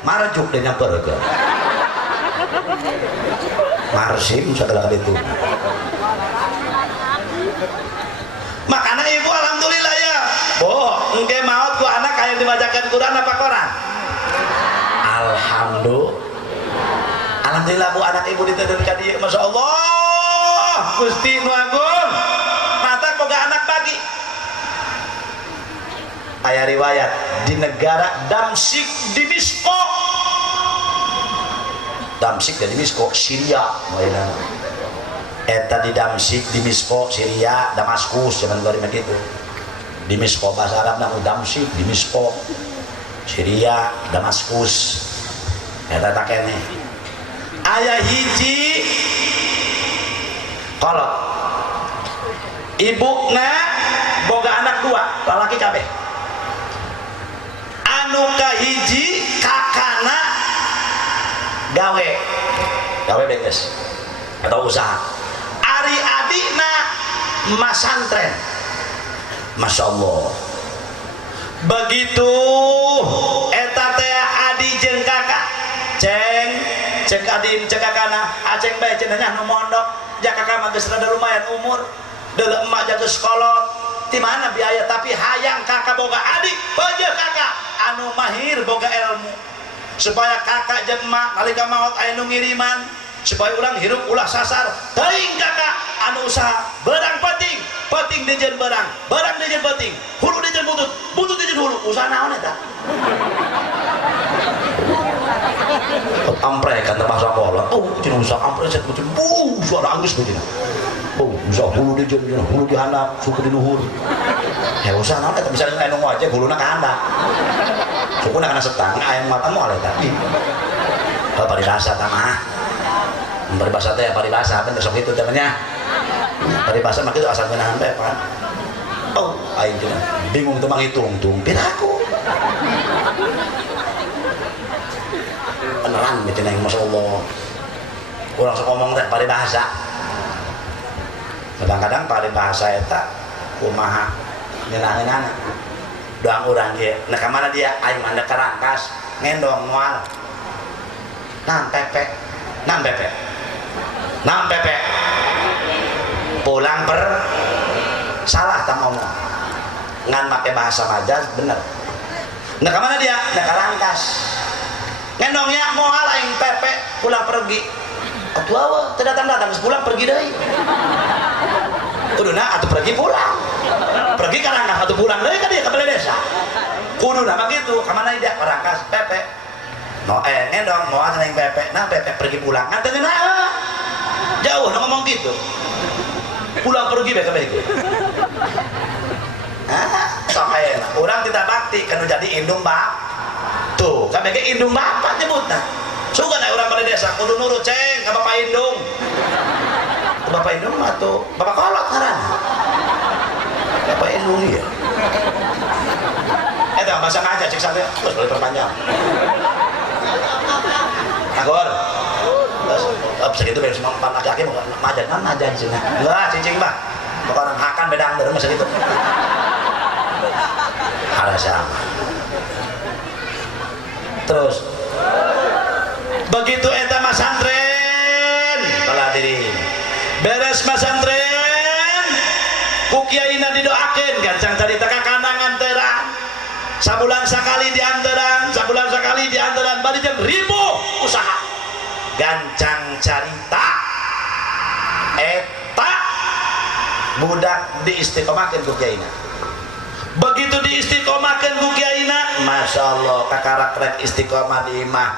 marjuk deh nyamperkeun marsim sagala kitu makana ibu alhamdulillah ya engke maot ku anak aya dibacakeun Quran apa koran alhamdulillah bu anak ibu diteudeunkeun dieu masyaallah Gusti Nu Agung mata boga anak bagi aya riwayat di negara Damsyik di Dimisko Syria moena eta di Damsyik di Dimisko Syria Damaskus zaman bari mah kitu Dimisko bahasa Arabna Damsyik Dimisko Syria, Damaskus. Eta tak kene. Aya hiji kolot. Ibuna boga anak dua, lalaki kabeh. Anu kahiji kakana gawe beres atau usaha. Ari adina masantren. Masya Allah. Begitu eta teh adi jeung kakak ceng adin ceng kakana aceng bae cenah nu mondok ja kakak mah geus rada lumayan umur deuleu emak jaga sekolot ti mana biaya tapi hayang kakak boga adik baja kakak anu mahir boga ilmu supaya kakak jeung emak nalika maot aya nu ngiriman supaya ulang hirup ulah sasar teuing kakak anu usaha berang penting dijeun berang dijeun penting hulu dijeun butut dijeun hulu usaha naon eta ampre kata bahasa bola cina usaha ampre set macam suara anggus begini usaha hulu dijeun hulu dihandap suku di luhur ya usaha naon eta misalnya anu aja huluna ka handap sukuna kana setang aya mata moal eta paribasa tah mah paribasa teh paribasa kan sok itu temennya paribasa mah kitu asal ngeunahan teh pan aing cenah bingung teu manghitung piraku beneran gitu nih, Masya Allah. Kurang sok ngomong teh paribasa. Kadang-kadang paribasa eta kumaha ngeunah-ngeunahna. Doang urang ge, nah ka mana dia aing mandek ka Rangkas, ngendong moal. Naon pepe. Pulang salah tah ngomong. Ngan make bahasa majaz bener. Nah ka mana dia? Nah ka Rangkas. Ngendongnya moal aing pepe pulang pergi atuh aweun teu datang geus pulang pergi deui kuduna atuh pergi pulang pergi ka Rangkas atuh pulang deui ka dieu ka balai desa kuduna mah kitu ka mana dia ka Rangkas pepe ngendong moal aing pepe nah pepe pergi pulang ngan teu ngeunah jauh nu ngomong gitu pulang pergi bae kabeh kitu sok ayeuna urang tita bakti kanu jadi indung bab tuh kabeh ge indung bapak nyebutna sugan aya urang balai desa kudu nurut ceng ka bapak indung bapak indung mah tuh bapak kolot ngaranna bapak indung ieu eta bahasa ngaja cek sampe terus boleh perpanjang agor terus segitu beres semua empat laki-laki mau majan kan majan cenah lah cicing mah pokona hakan bedang deureum segitu harasa terus begitu eta masantren kalah diri beres masantren ku kiaina didoakeun gancang carita ka kandangan teran sabulan sakali diantaran bari jeung ribu usaha gancang carita eta budak diistiqomahkeun ku kiaina. Begitu diistiqomahkeun ku kiaina, Masya Allah kakarak rek istiqomah di imah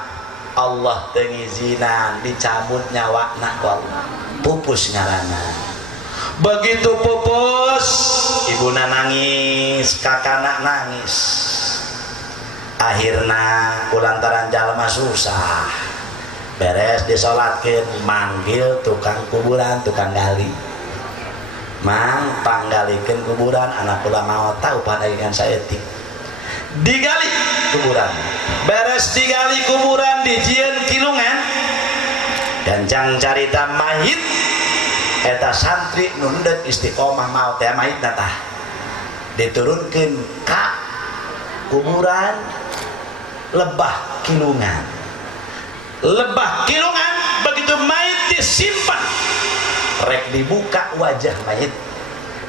Allah teu ngizinan dicabut nyawakna ku Allah pupus ngaranna. Begitu pupus ibuna nangis kakana nangis akhirna kulantaran jalma susah beres disolatkeun manggil tukang kuburan tukang gali mang panggalikeun kuburan anak ulah maot tau pandayan saeutik digali kuburan beres digali kuburan dijieun kilungan gancang carita mayit eta santri nundek istiqomah maot teh mayitna tah diturunkeun ka kuburan lebah kilungan begitu mayit disimpan rek dibuka wajah mayit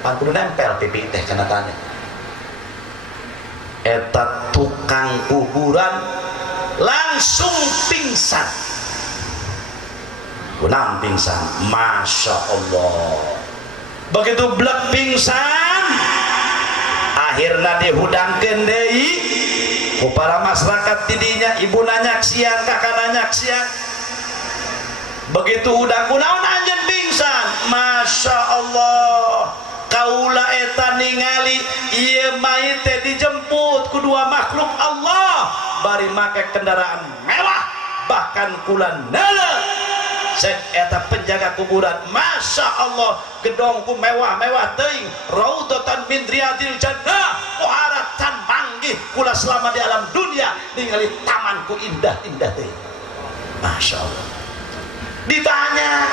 pan kudu nempel pipi teh kana tanya eta tukang kuburan langsung pingsan kunang pingsan Masya Allah begitu blek pingsan akhirna dihudangkeun deui ku para masyarakat tidinya ibuna nyaksian kakana nyaksian begitu udah kunaon anjeun pingsan Masya Allah kaula eta ningali ieu mayit teh dijemput ku dua makhluk Allah bari make kendaraan mewah bahkan kula neuleuh cek eta penjaga kuburan masya Allah gedongku mewah-mewah teuing raudhatan min riyadil jannah pohara can manggih kula selama di alam dunia ningali tamanku indah-indah teuing masya Allah ditanya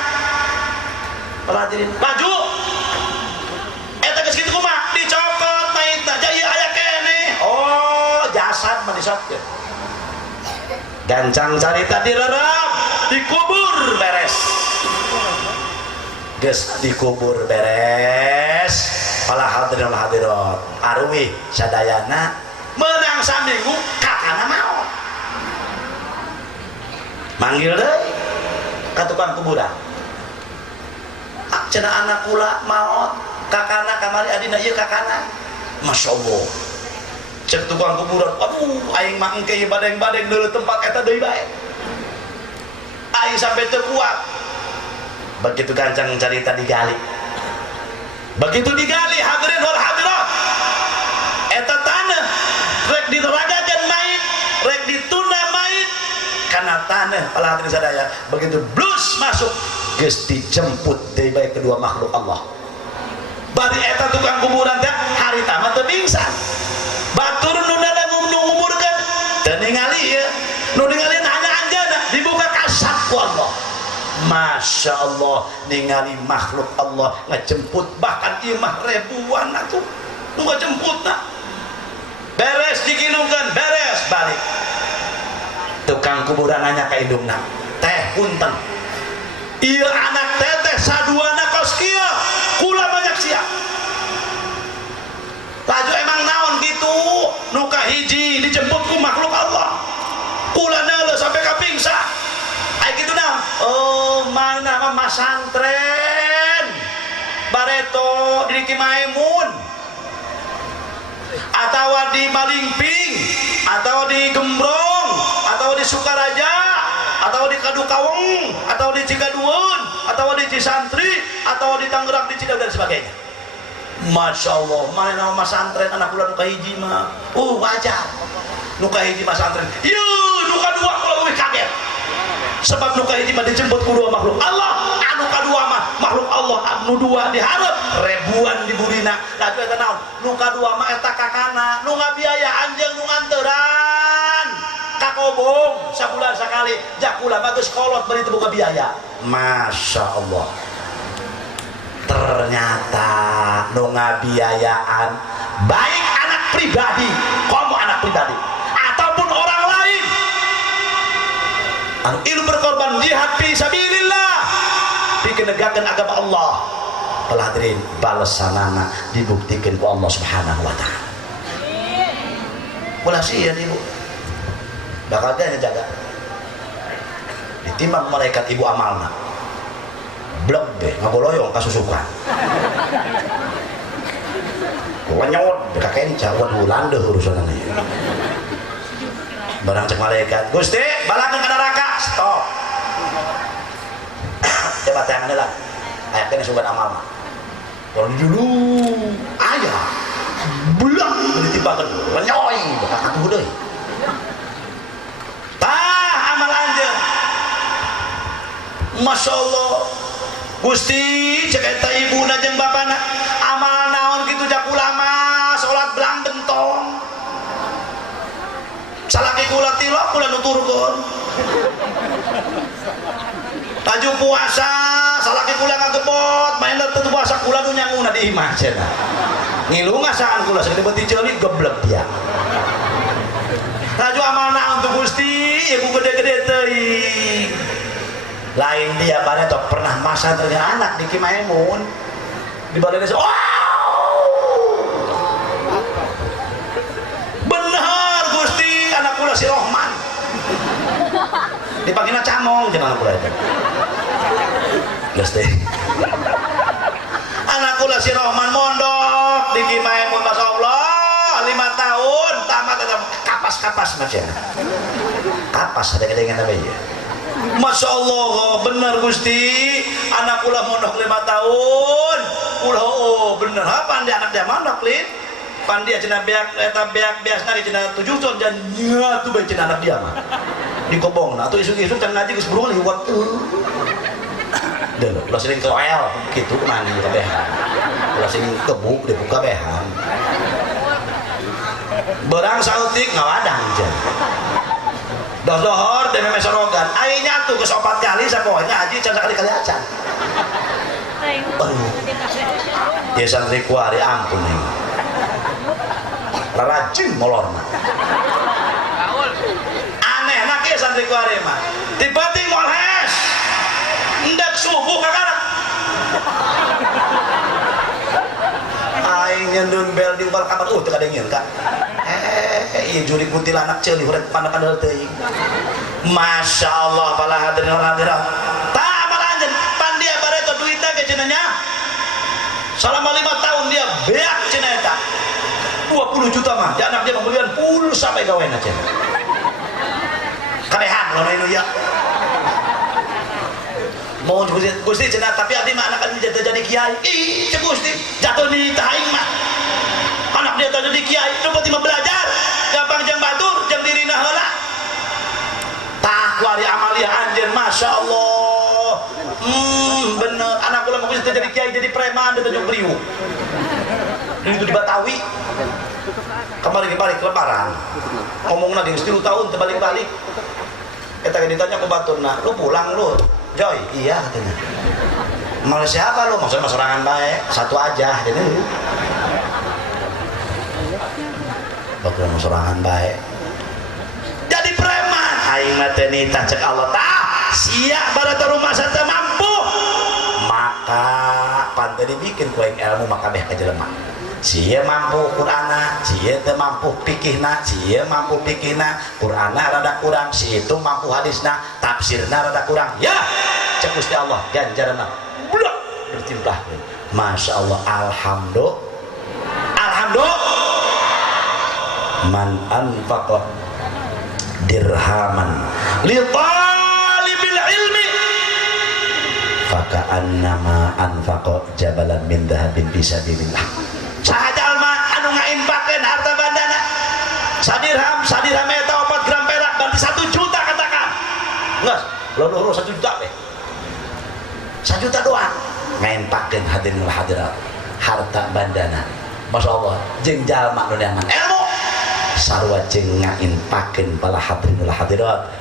peladirin maju eta geus kitu kumaha dicokot mayitna jadi aya kene oh jasad mah disokkeun gancang carita direrep dikubur beres geus dikubur beres pala hadirin hadirat arwih sadayana menang saminggu kakana maot manggil deui ka tukang kuburan cenah anak kula maot kakana kamari adina ieu kakana masya Allah cek tukang kuburan aduh aing mah engke badeng-badeng deuleu tempat eta deui bae aing sampai teu kuat begitu gancang carita digali begitu digali hadirin wal hadirat eta tanah rek dineragakeun mayit rek dituna mayit kana tanah pala hadirin sadaya begitu blus masuk geus dijemput deui bae kedua makhluk Allah bari eta tukang kuburan teh harita mah teu pingsan batur nu nada ngumurkeun teu ningali ya nu ningali hanya anjeunna dibuka kasat ku Allah masya Allah ningali makhluk Allah ngajemput bahkan ieu mah ribuan atuh nu ngajemputna beres diginungkeun beres balik tukang kuburan nanya ka indungna teh punten ieu anak teteh saduana kos kieu kula banyak siap laju emang naon gitu nu kahiji dijemput ku makhluk Allah kula neuleuh sampai ka pingsan aya kitu naon oh mana mah masantren bareto di Kimaimun atawa di Malingping atawa di Gembrong atawa di Sukaraja atau di Kadukaweng atau di Cigadueun atau di Cisantri atau di Tangerang di Cidahu dan sebagainya masya Allah mana nama masantren anak kula nu kahiji mah wajar nu kahiji masantren ieu nu kadua kula leuwih kaget sebab nu kahiji mah dijemput ku dua makhluk Allah anu kadua mah makhluk Allah anu dua dihareup ribuan di burina laju eta naon nu kadua mah eta kakana nu ngabiaya anjeun nu nganteuran kakobong sabulan sekali jakula bagus kolot beri tebuka biaya masya Allah ternyata nu ngabiayaan baik anak pribadi kamu anak pribadi ataupun orang lain anu ilu berkorban jihad fi sabilillah dikenegakeun agama Allah peladirin balesanana dibuktikan ku Allah subhanahu wa ta'ala ulah sieun ibu bakal dia jaga ditimbang malaikat ibu amalna blok deh ngagoloyong kasusukan gua nyawot beka kenca waduh landeh urusanana barang cek malaikat Gusti balakeun ka neraka stop coba tangan heula aya kene sugan amal mah kalau dulu aya blok ditimbangkeun lenyoy beka katuh deui amal anjeun masya Allah Gusti cek eta ibuna jeung bapana amal naon kitu jak ulama salat belang bentong salaki kula tilok kula nuturkeun laju puasa salaki kula ngagebot main teu puasa kula nu nyanguna di imah cenah ngilu ngasaan kula sagede beuti ceulik geblek dia laju amal naon tuh Gusti ibu gede-gede teuing lain dia pada tok pernah masa ternyata anak di Kimaimun di balai desa benar Gusti anak kula si Rohman dipanggilna camong jeung anak kula itu geus teh anak kula si Rohman mondok di Kimaimun masyaallah 5 tahun tamat ada kapas-kapas macam kapas ada kedengan apa ya Masya Allah, bener Gusti. Anak ulah mondok 5 tahun. Ulah oh bener. Apa dia anak dia mondok lin? Pan dia cina beak, eta beak biasna cina 7 tahun dan nyatu bae cina anak dia mah. Dikobong. Nah tuh isu-isu can ngaji geus berulah liwat teu. Deul, ulah sering ke oel kitu mani kabehan. Ulah sering kebuk dibuka behan. Berang sautik ngawadang jen. Dohor dan memes sorogan aing nyatu geus 4 kali sapoena haji can sekali-kali acan. Aduh. Ya santri kuari ampun nih. Rarajin molorna. Aneh nak ya santri kuari mah. Tiba-tiba molhes. Ndak subuh kakana. Aing nyendun bel di bal kamar teu kadengieun Kak. Iya juri kuntilanak ceuli urang pandak-pandak teuing. Masya Allah pala hadirin hadirat. Tah malanjeun pan dia bareto duitna ge cenah nya. Selama 5 tahun dia beak cenah eta. 20 juta mah, dia anak dia membelian pulsa sampai gawena cenah. Karehan lamun anu ya. Mau Gusti cenah tapi abdi mah anak jadi kiai. Ih, cek Gusti jatuh di taing mah. Anak dia jadi kiai, dapat mah belajar. Gampang jang batur, jang dirina heula. Tah kuari amalia anjeun Masya Allah. Bener anak ulah mah Gusti jadi kiai jadi preman dan jeung priuk. Itu di Batawi. Kemarin balik lebaran. Ngomongna di 10 tahun terbalik-balik. Eta ditanya ke baturna, "Lu pulang lu?" "Joy, iya," katanya. "Malah siapa lu?" "Maksudnya serangan baik, satu aja." Jadi bakal serangan baik. Jadi preman. Aing mah teh nita cek Allah tah. Sia barata rumah teu mampu. Maka pantai dibikin ku aing ilmu maka beh ka jelema. Sia mampu Qur'ana, sia teu mampu fikihna, sia mampu fikihna, Qur'ana rada kurang, si itu mampu hadisna, tafsirna rada kurang. Ya, cek Gusti Allah ganjaranna blok bertimpah. Masya Allah, alhamdulillah. Man anfaqa dirhaman li talibil ilmi faka'annama anfaqa jabalan min dhahabin fisabilillah. Sahajalma anu ngainfakeun harta bandana sadirham eta 4 gram perak berarti 1 juta katakan. Geus, loro 1 juta we. 1 juta doang ngainfakeun hadirin hadirat harta bandana. Masya Allah, jeung jalma nu nyaman ilmu sarua jeung ngainfakeun pala hadirin hadirat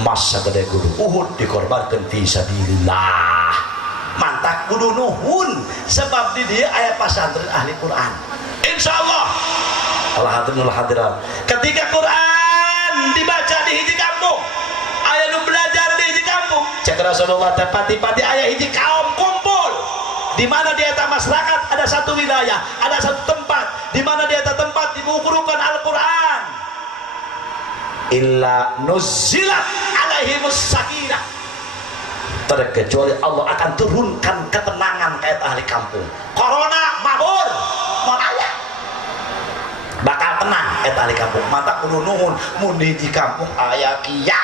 masa gede kudu Uhud dikorbankeun fi sabilillah. Mantak kudu nuhun sebab di dia aya pasantren ahli Quran. Insyaallah Allah hadirin hadirat ketika Quran dibaca di hiji kampung aya nu belajar di hiji kampung cek Rasulullah teh pati-pati aya hiji kaum kumpul di mana di eta masyarakat ada satu wilayah, ada satu tempat di mana di eta tempat dibukurukan Al-Qur'an. Illa nuzilat alaihimus sakinah. Terkecuali Allah akan turunkan ketenangan ke eta ahli kampung. Corona mabur, moal aya. Bakal tenang eta ahli kampung. Mata kudu nuhun mun di kampung aya kiya.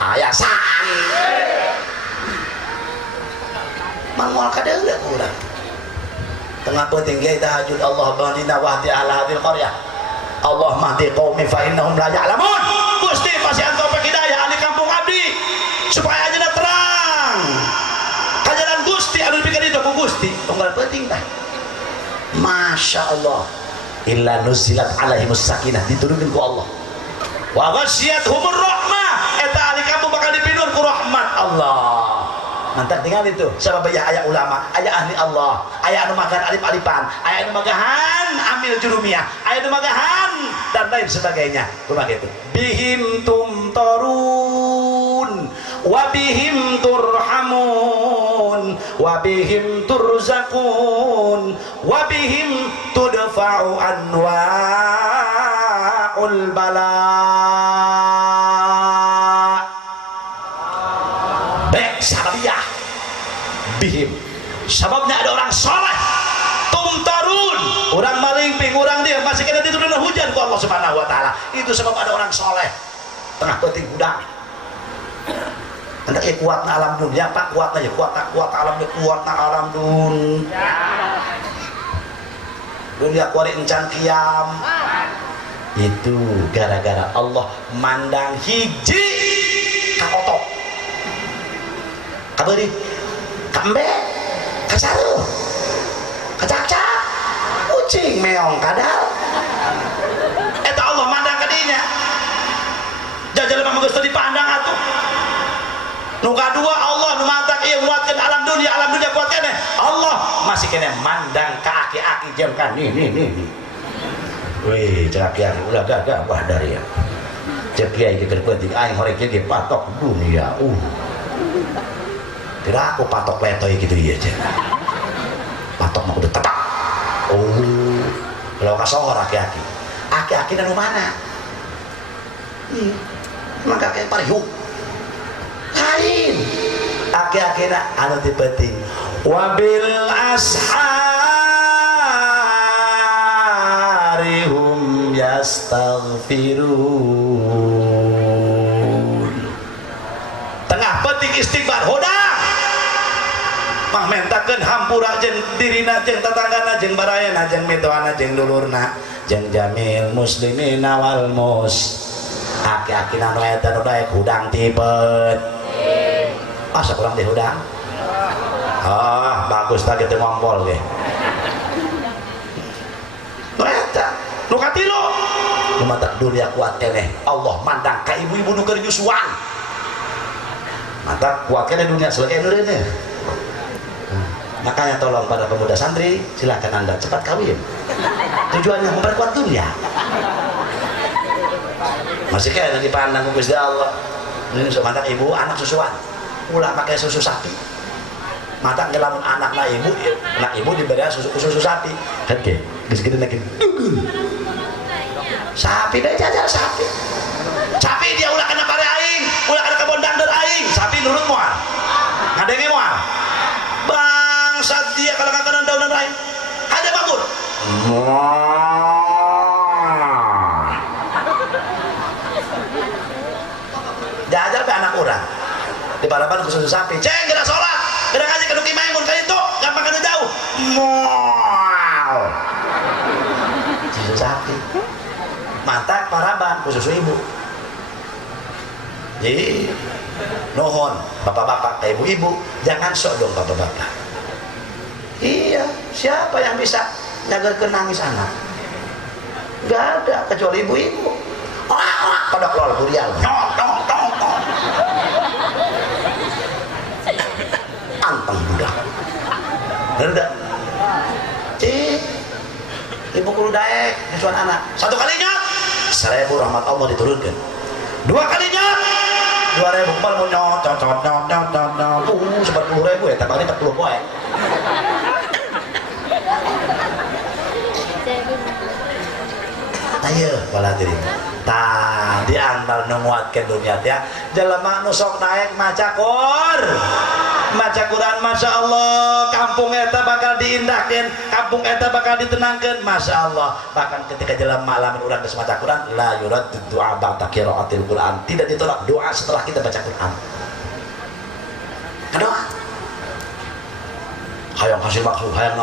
Aya san. Mangual kadeuleuh urang. Tengah penting ge tahajud Allah bandina wahdi ala hadil qaryah. Allah mahdi qaumi fa innahum la ya'lamun. Gusti pasti antau hidayah ahli kampung abdi supaya ajeuna terang. Kajaran Gusti anu dipikeun itu ku Gusti. Tunggal penting tah. Masya Allah. Illa nuzilat alaihimus sakinah diturunkeun ku Allah. Wa ghasyiyatuhumur rahmah. Eta ahli kampung bakal dipinur ku rahmat Allah. Mantap tinggal itu sebab ayah ulama, ayah ahli Allah, ayah anu magan alif-alifan, ayah anu magahan amil jurumiyah, ayah anu magahan dan lain sebagainya. Kumaha gitu. Bihim tumtarun wa bihim turhamun wa bihim turzaqun wa bihim tudfa'u anwa'ul bala. Sababiyah bihim sababnya ada orang soleh tumtarun orang malingping orang dia masih kena diturunkan hujan ku Allah subhanahu wa ta'ala itu sebab ada orang soleh tengah penting budak Anda kuat na alam dunia pak, kuat aja, kuat alam dunia, kuat na alam dunia kuat encan kiam. Itu gara-gara Allah mandang hiji kakotok, kaberi, kambe, kacaru, kacak-cak, kucing, meong, kadal. Eta Allah mandang kadinya. Jajal mah geus dipandang atuh. Nu kadua Allah nu mantak ieu muatkeun alam dunia kuat keneh. Allah masih keneh mandang ka aki-aki jeung ka nih. Weh, cak kiai ulah gagah dari ya. Cek kiai keur penting aing horek ge patok dunia. Kira aku patok letoy gitu ieu cek. Patok mah udah tetak. Kalau kasor aki-aki. Aki-aki nu mana? Maka kayak parihu lain aki-akina anu teu penting wabil asharihum yastaghfirun tengah peting istighfar hodang mah mentakeun hampura jeung dirina jeung tatanggana jeung barayana jeung mitoana jeung dulurna jeung jamil muslimina wal aki-aki nanu eta nu daek hudang tipet. Masa kurang teh hudang? Bagus tah kitu ngompol ge. Nu eta, nu katilu. Nu mata dunia kuat keneh. Allah mandang ka ibu-ibu nu keur nyusuan. Mantap kuat keneh dunia selesai nu reuneuh. Makanya tolong pada pemuda santri, silakan Anda cepat kawin. Tujuannya memperkuat dunia. Masih kayak dipandang Gusti Allah. Ini mata ibu anak susuan, ulah pakai susu sapi. Mata ngelamun anak ibu diberi susu sapi. Kan ke, geus kitu lagi. Sapi deh jajar sapi. Sapi dia ulah kena pare aing, ulah kena kebon dander aing. Sapi nurut moal. Ngadenge moal. Bangsat dia kalau kena daunan aing. Ada bangun. Jajar pe anak orang di balapan khusus sapi ceng gerak sholat gerak ngaji keduk imaimun kali itu gampang kena jauh susu sapi mata paraban khusus ibu jadi nohon bapak-bapak ibu-ibu jangan sok dong bapak-bapak iya siapa yang bisa nyagakeun nangis anak gak ada kecuali ibu-ibu pada keluar burial anteng budak bener ibu kudu daek nyusuan anak satu kalinya 1000 rahmat Allah diturunkan dua kalinya 2000 kepal mau nyot 40.000 ya tapi 40 poe ayo wala diri tah diantar menguatkan dunia ya jelema nu sok naik maca Quran Masya Allah kampung eta bakal diindahkan kampung eta bakal ditenangkan Masya Allah bahkan ketika jelema malamin urang geus maca Quran la yurad du'a ba'da qiraatil Quran tidak ditolak doa setelah kita baca Quran doa hayang hasil maksud hayang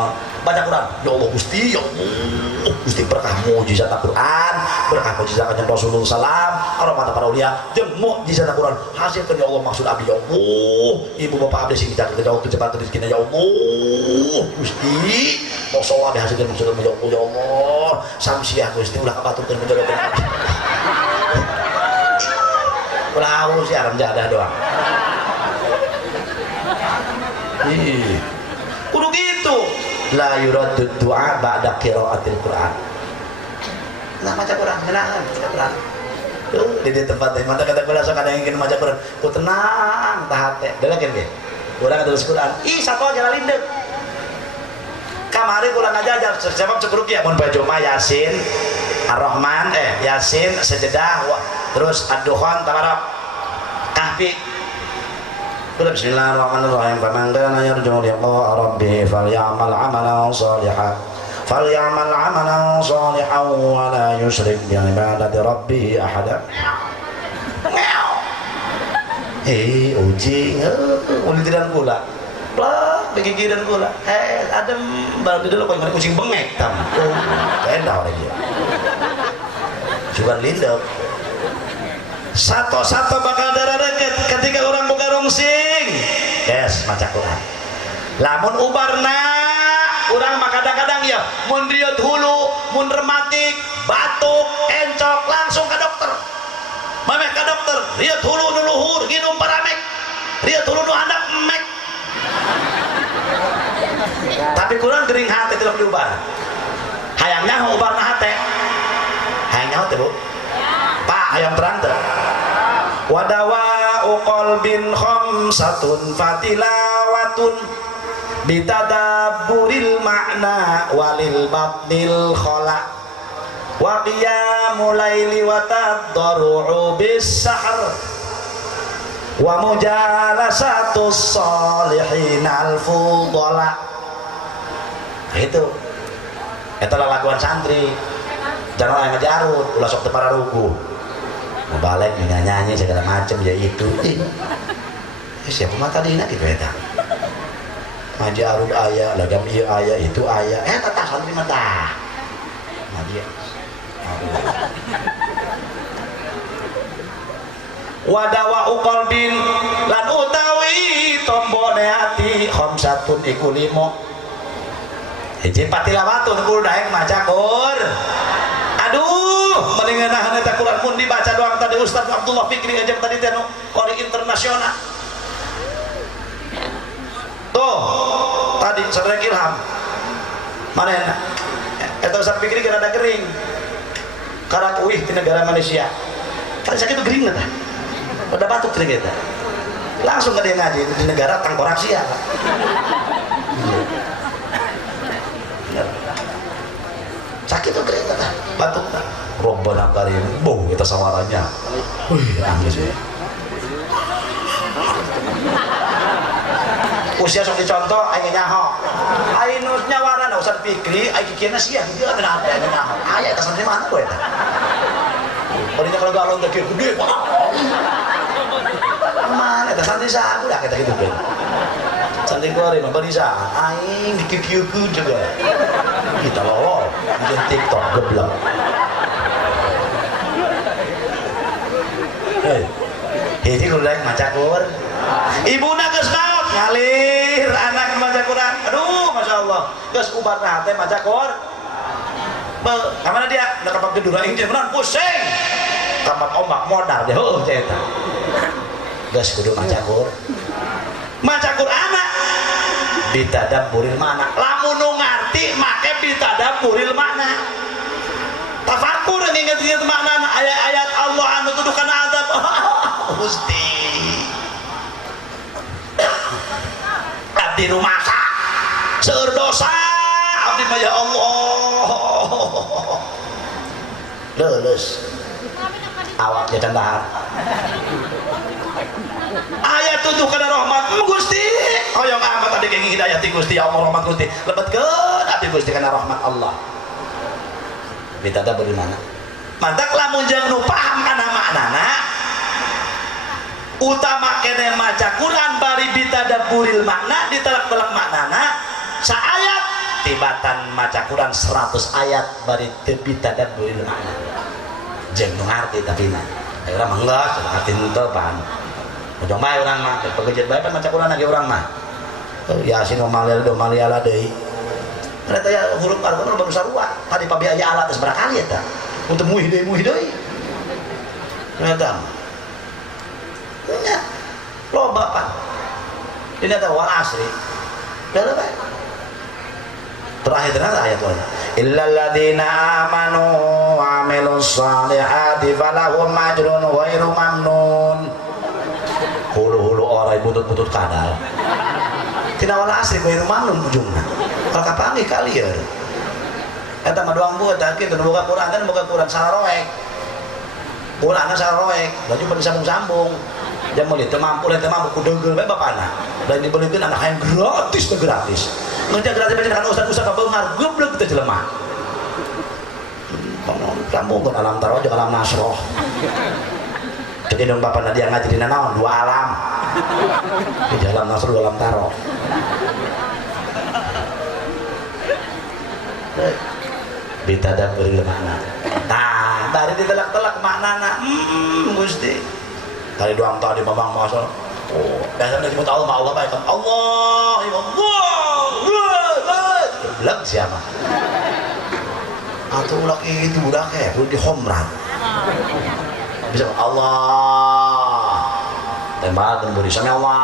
baca Quran ya Allah Gusti berkah mujizat Al-Quran berkah mujizat kanjeng Rasulullah SAW aromata para ulia jeung mujizat Al-Quran hasilkan ya Allah maksud abdi ya Allah ibu bapak abdi sing dicatat ya Allah cepat rezekinya ya Allah Gusti masalah dihasilkan maksud ya Allah samsiah Gusti ulah kabaturkeun menjodohkeun abdi ulah si aram jadah doang kudu gitu la yuraddu du'a ba'da qiraatil Quran nah maca Quran kenangan maca Quran di tempat mata kata kula sok ada yang ingin maca Quran ku tenang tah hate dalakeun ge urang terus Quran satu aja lindeg kamari kula ngajajar sebab cekruk ya mun baca Yasin Ar-Rahman Yasin Sajdah terus Ad-Dukhan tabarok Kahfi Bismillahirrahmanirrahim. Faman kana yarju liqa'a rabbih falyamal 'amalan shalihan wa la yusyrik bi ibadati rabbih ahada. Uji ulitiran kula plak begigiran kula adem baru di dulu kau kucing bengek tam enak lagi juga lindok satu bakal darah deket ketika orang buka rungsing yes maca Quran lamun ubarna orang mah kadang-kadang ya mun riot hulu mun rematik batuk encok langsung ke dokter mamek ke dokter riot hulu nu luhur ginum paramek riot hulu nu handap mek tapi kurang gering hati tidak diubar hayangnya ubarna hati hayangnya hati bu pak hayang terang ter wadawa qalbin khamsatun fatilawatun bitadabburil makna walil batnil khala wa qiyamul laili wa tadarru'u bis sahar wa mujalasatus sholihin al fudala itu laguan santri jangan yang ngejarut ulah sok tepara ruku balik nyanyi segala macam ya itu siapa mata dina gitu ya majarut ayah lagam iya ayah itu ayah tata santri mata dia wadawa qalbin lan utawi tombone ati khamsatun iku limo hiji patilawatun kudu daek maca Qur aduh mendingan eta Quran pun dibaca doang tadi Ustaz Abdullah Fikri aja tadi teh qori internasional tuh tadi saudara Ilham mana eta Ustaz Fikri kira ada kering karena kuih di negara Malaysia tadi sakit itu kering tah udah batuk kering eta langsung ke dia ngaji di negara tangkorak sia sakit tuh kering tah batuk tah Robbana karim boh kita sawarannya wih nangis ya usia sok dicontoh aing nyaho aing nu nyawaran Ustaz Fikri aing kikieuna sia dia kenapa aing nyaho aya eta santri mana we eta barinya kalau galon teh gede banget mana eta santri saha udah kita gitu kan santri goreng bari saha aing dikikieukeun juga kita lolo di TikTok geblek ini kudu daek maca Qur'an ibuna geus naon ngalir anak maca Quran aduh Masya Allah geus ubar teh maca Qur'an kamana dia nakapak gedura injeun naon pusing kapak ombak modal deh eta geus kudu maca Qur'an maca Qur'an bitadabburil makna lamun nu ngarti make bitadabburil makna tafakur nginget-nginget makna ayat-ayat Allah anu tuduhkan azab Gusti abdi nu masa seueur dosa abdi mah ya Allah leuleus awaknya candahar ayat tuduh kana rahmat Gusti hoyong amat tadi kenging hidayah ti Gusti ya Allah rahmat Gusti lebetkeun abdi Gusti kana rahmat Allah bitadabur mana mantak lamun jeung nu paham kana maknana utama kene maca Quran bari bitadabburil makna ditelak-telak maknana saayat tibatan maca Quran 100 ayat bari teu bitadabburil makna jeung nu ngarti tapi na urang mah geus ngarti teu paham ujung bae urang mah pegejeut bae maca Quran lagi urang mah yasin wa malil do maliala deui ternyata ya huruf Al-Qur'an baru sarua tadi pabiaya alat geus barakali eta untuk muih deui ternyata punya lo bapak ini ada wal asri berapa terakhir ayat mana illal ladzina amanu wa amilus shalihati falahum ajrun ghairu mamnun hulu-hulu orang butut-butut kadal tina wal asri ghairu mamnun ujungna kalau kapanggih kali ya eta mah doang buat kitu nu boga Quran kan boga Quran saroek Quran saroek baju pada sambung-sambung yang mau itu mampu kudeugel bae bapana dan dibelikan anak yang gratis teh gratis ngeunca gratis baca kan ustaz-ustaz kabeungar geblek teh jelema kamu alam taro jeung alam nasroh jadi dong bapak nadia ngaji di naon dua alam di dalam nasr dua alam taro bitadab beri mana nah dari ditelak-telak maknana Gusti tadi doang tadi mamang masuk oh biasanya disebut Allah baik Allah ya Allah bilang siapa atau ulah itu udah kayak di homran bisa Allah tembak dan beri sama Allah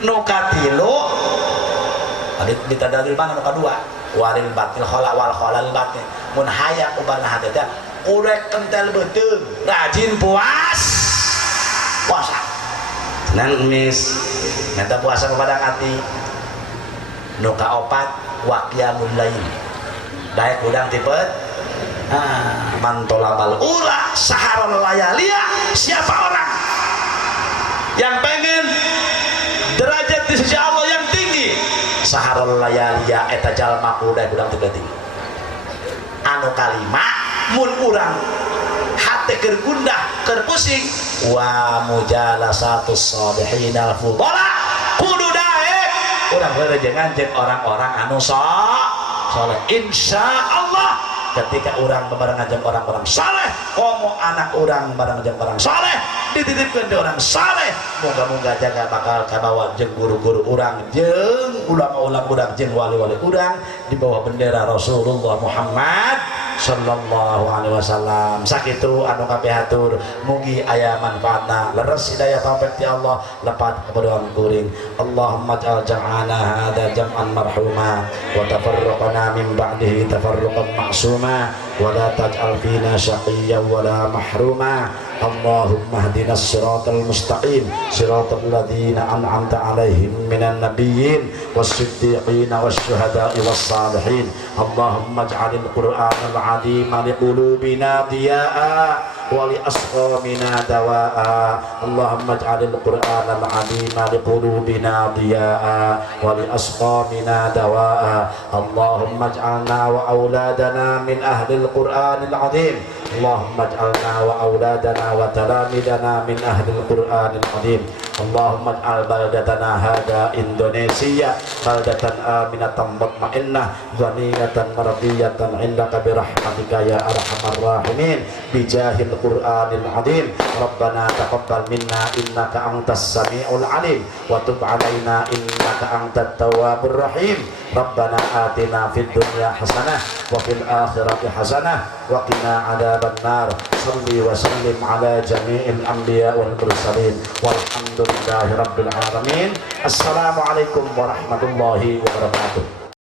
nukatilu tadi ditadadil mana nuka dua waril batil khola wal kholal batil mun hayak ubana hadetnya urek kentel betul rajin puasa nang mis minta puasa kepada hati nuka opat waqiyamul lail daek udang tipet mantolabal ula saharul layalia siapa orang yang pengen derajat di sisi Allah yang tinggi saharul layalia eta jalma udah udang tinggi anu kalima mun urang hati kergundah kerpusing wa mujalasatus salihin al fudala kudu daek urang jangan jeung orang-orang anu saleh insyaallah ketika orang bareng jeung orang-orang saleh komo anak orang bareng jeung orang saleh dititipkeun di orang saleh moga-moga jaga bakal kabawa jeung guru-guru orang jeung ulama-ulama urang jeung wali-wali urang di bawah bendera Rasulullah Muhammad sallallahu alaihi wasallam sakitu anu kabeh hatur mugi aya manfaatna leres hidayah taufik ti Allah lepat kepada kuring Allahumma ja'al jam'ana hadza jam'an marhuma wa tafarraqana min ba'dihi tafarruqan ma'suma wa la taj'al fina shaqiyyan wa la mahruma Allahumma hdina siratal mustaqim siratal ladzina an'amta 'alaihim minan nabiyyin was-siddiqin wasyuhada'i was-salihin Allahumma ij'alil qur'anal 'azima liqulubina diya'a wa li asqamina dawa'a Allahumma ij'alil qur'anal 'azima liqulubina diya'a wa li asqamina dawa'a Allahumma ij'alna wa auladana min ahlil qur'anil 'azim Allahumma ij'alna wa auladana wa talamidana min ahlil qur'anil 'azim Allahumma ij'al baldatana hada Indonesia baldatan aminatan mutmainnah ghaniyatan mardiyatan indaka birahmatika ya arhamar rahimin bijahil qur'anil 'azim Rabbana taqabbal minna innaka antas samiul 'alim wa tub 'alaina innaka antat tawwabur rahim Rabbana atina fid dunya hasanah wa fil akhirati hasanah wa qina adzaban nar salli wa sallim ala jami'il anbiya wal mursalin walhamdulillahi rabbil alamin assalamualaikum warahmatullahi wabarakatuh.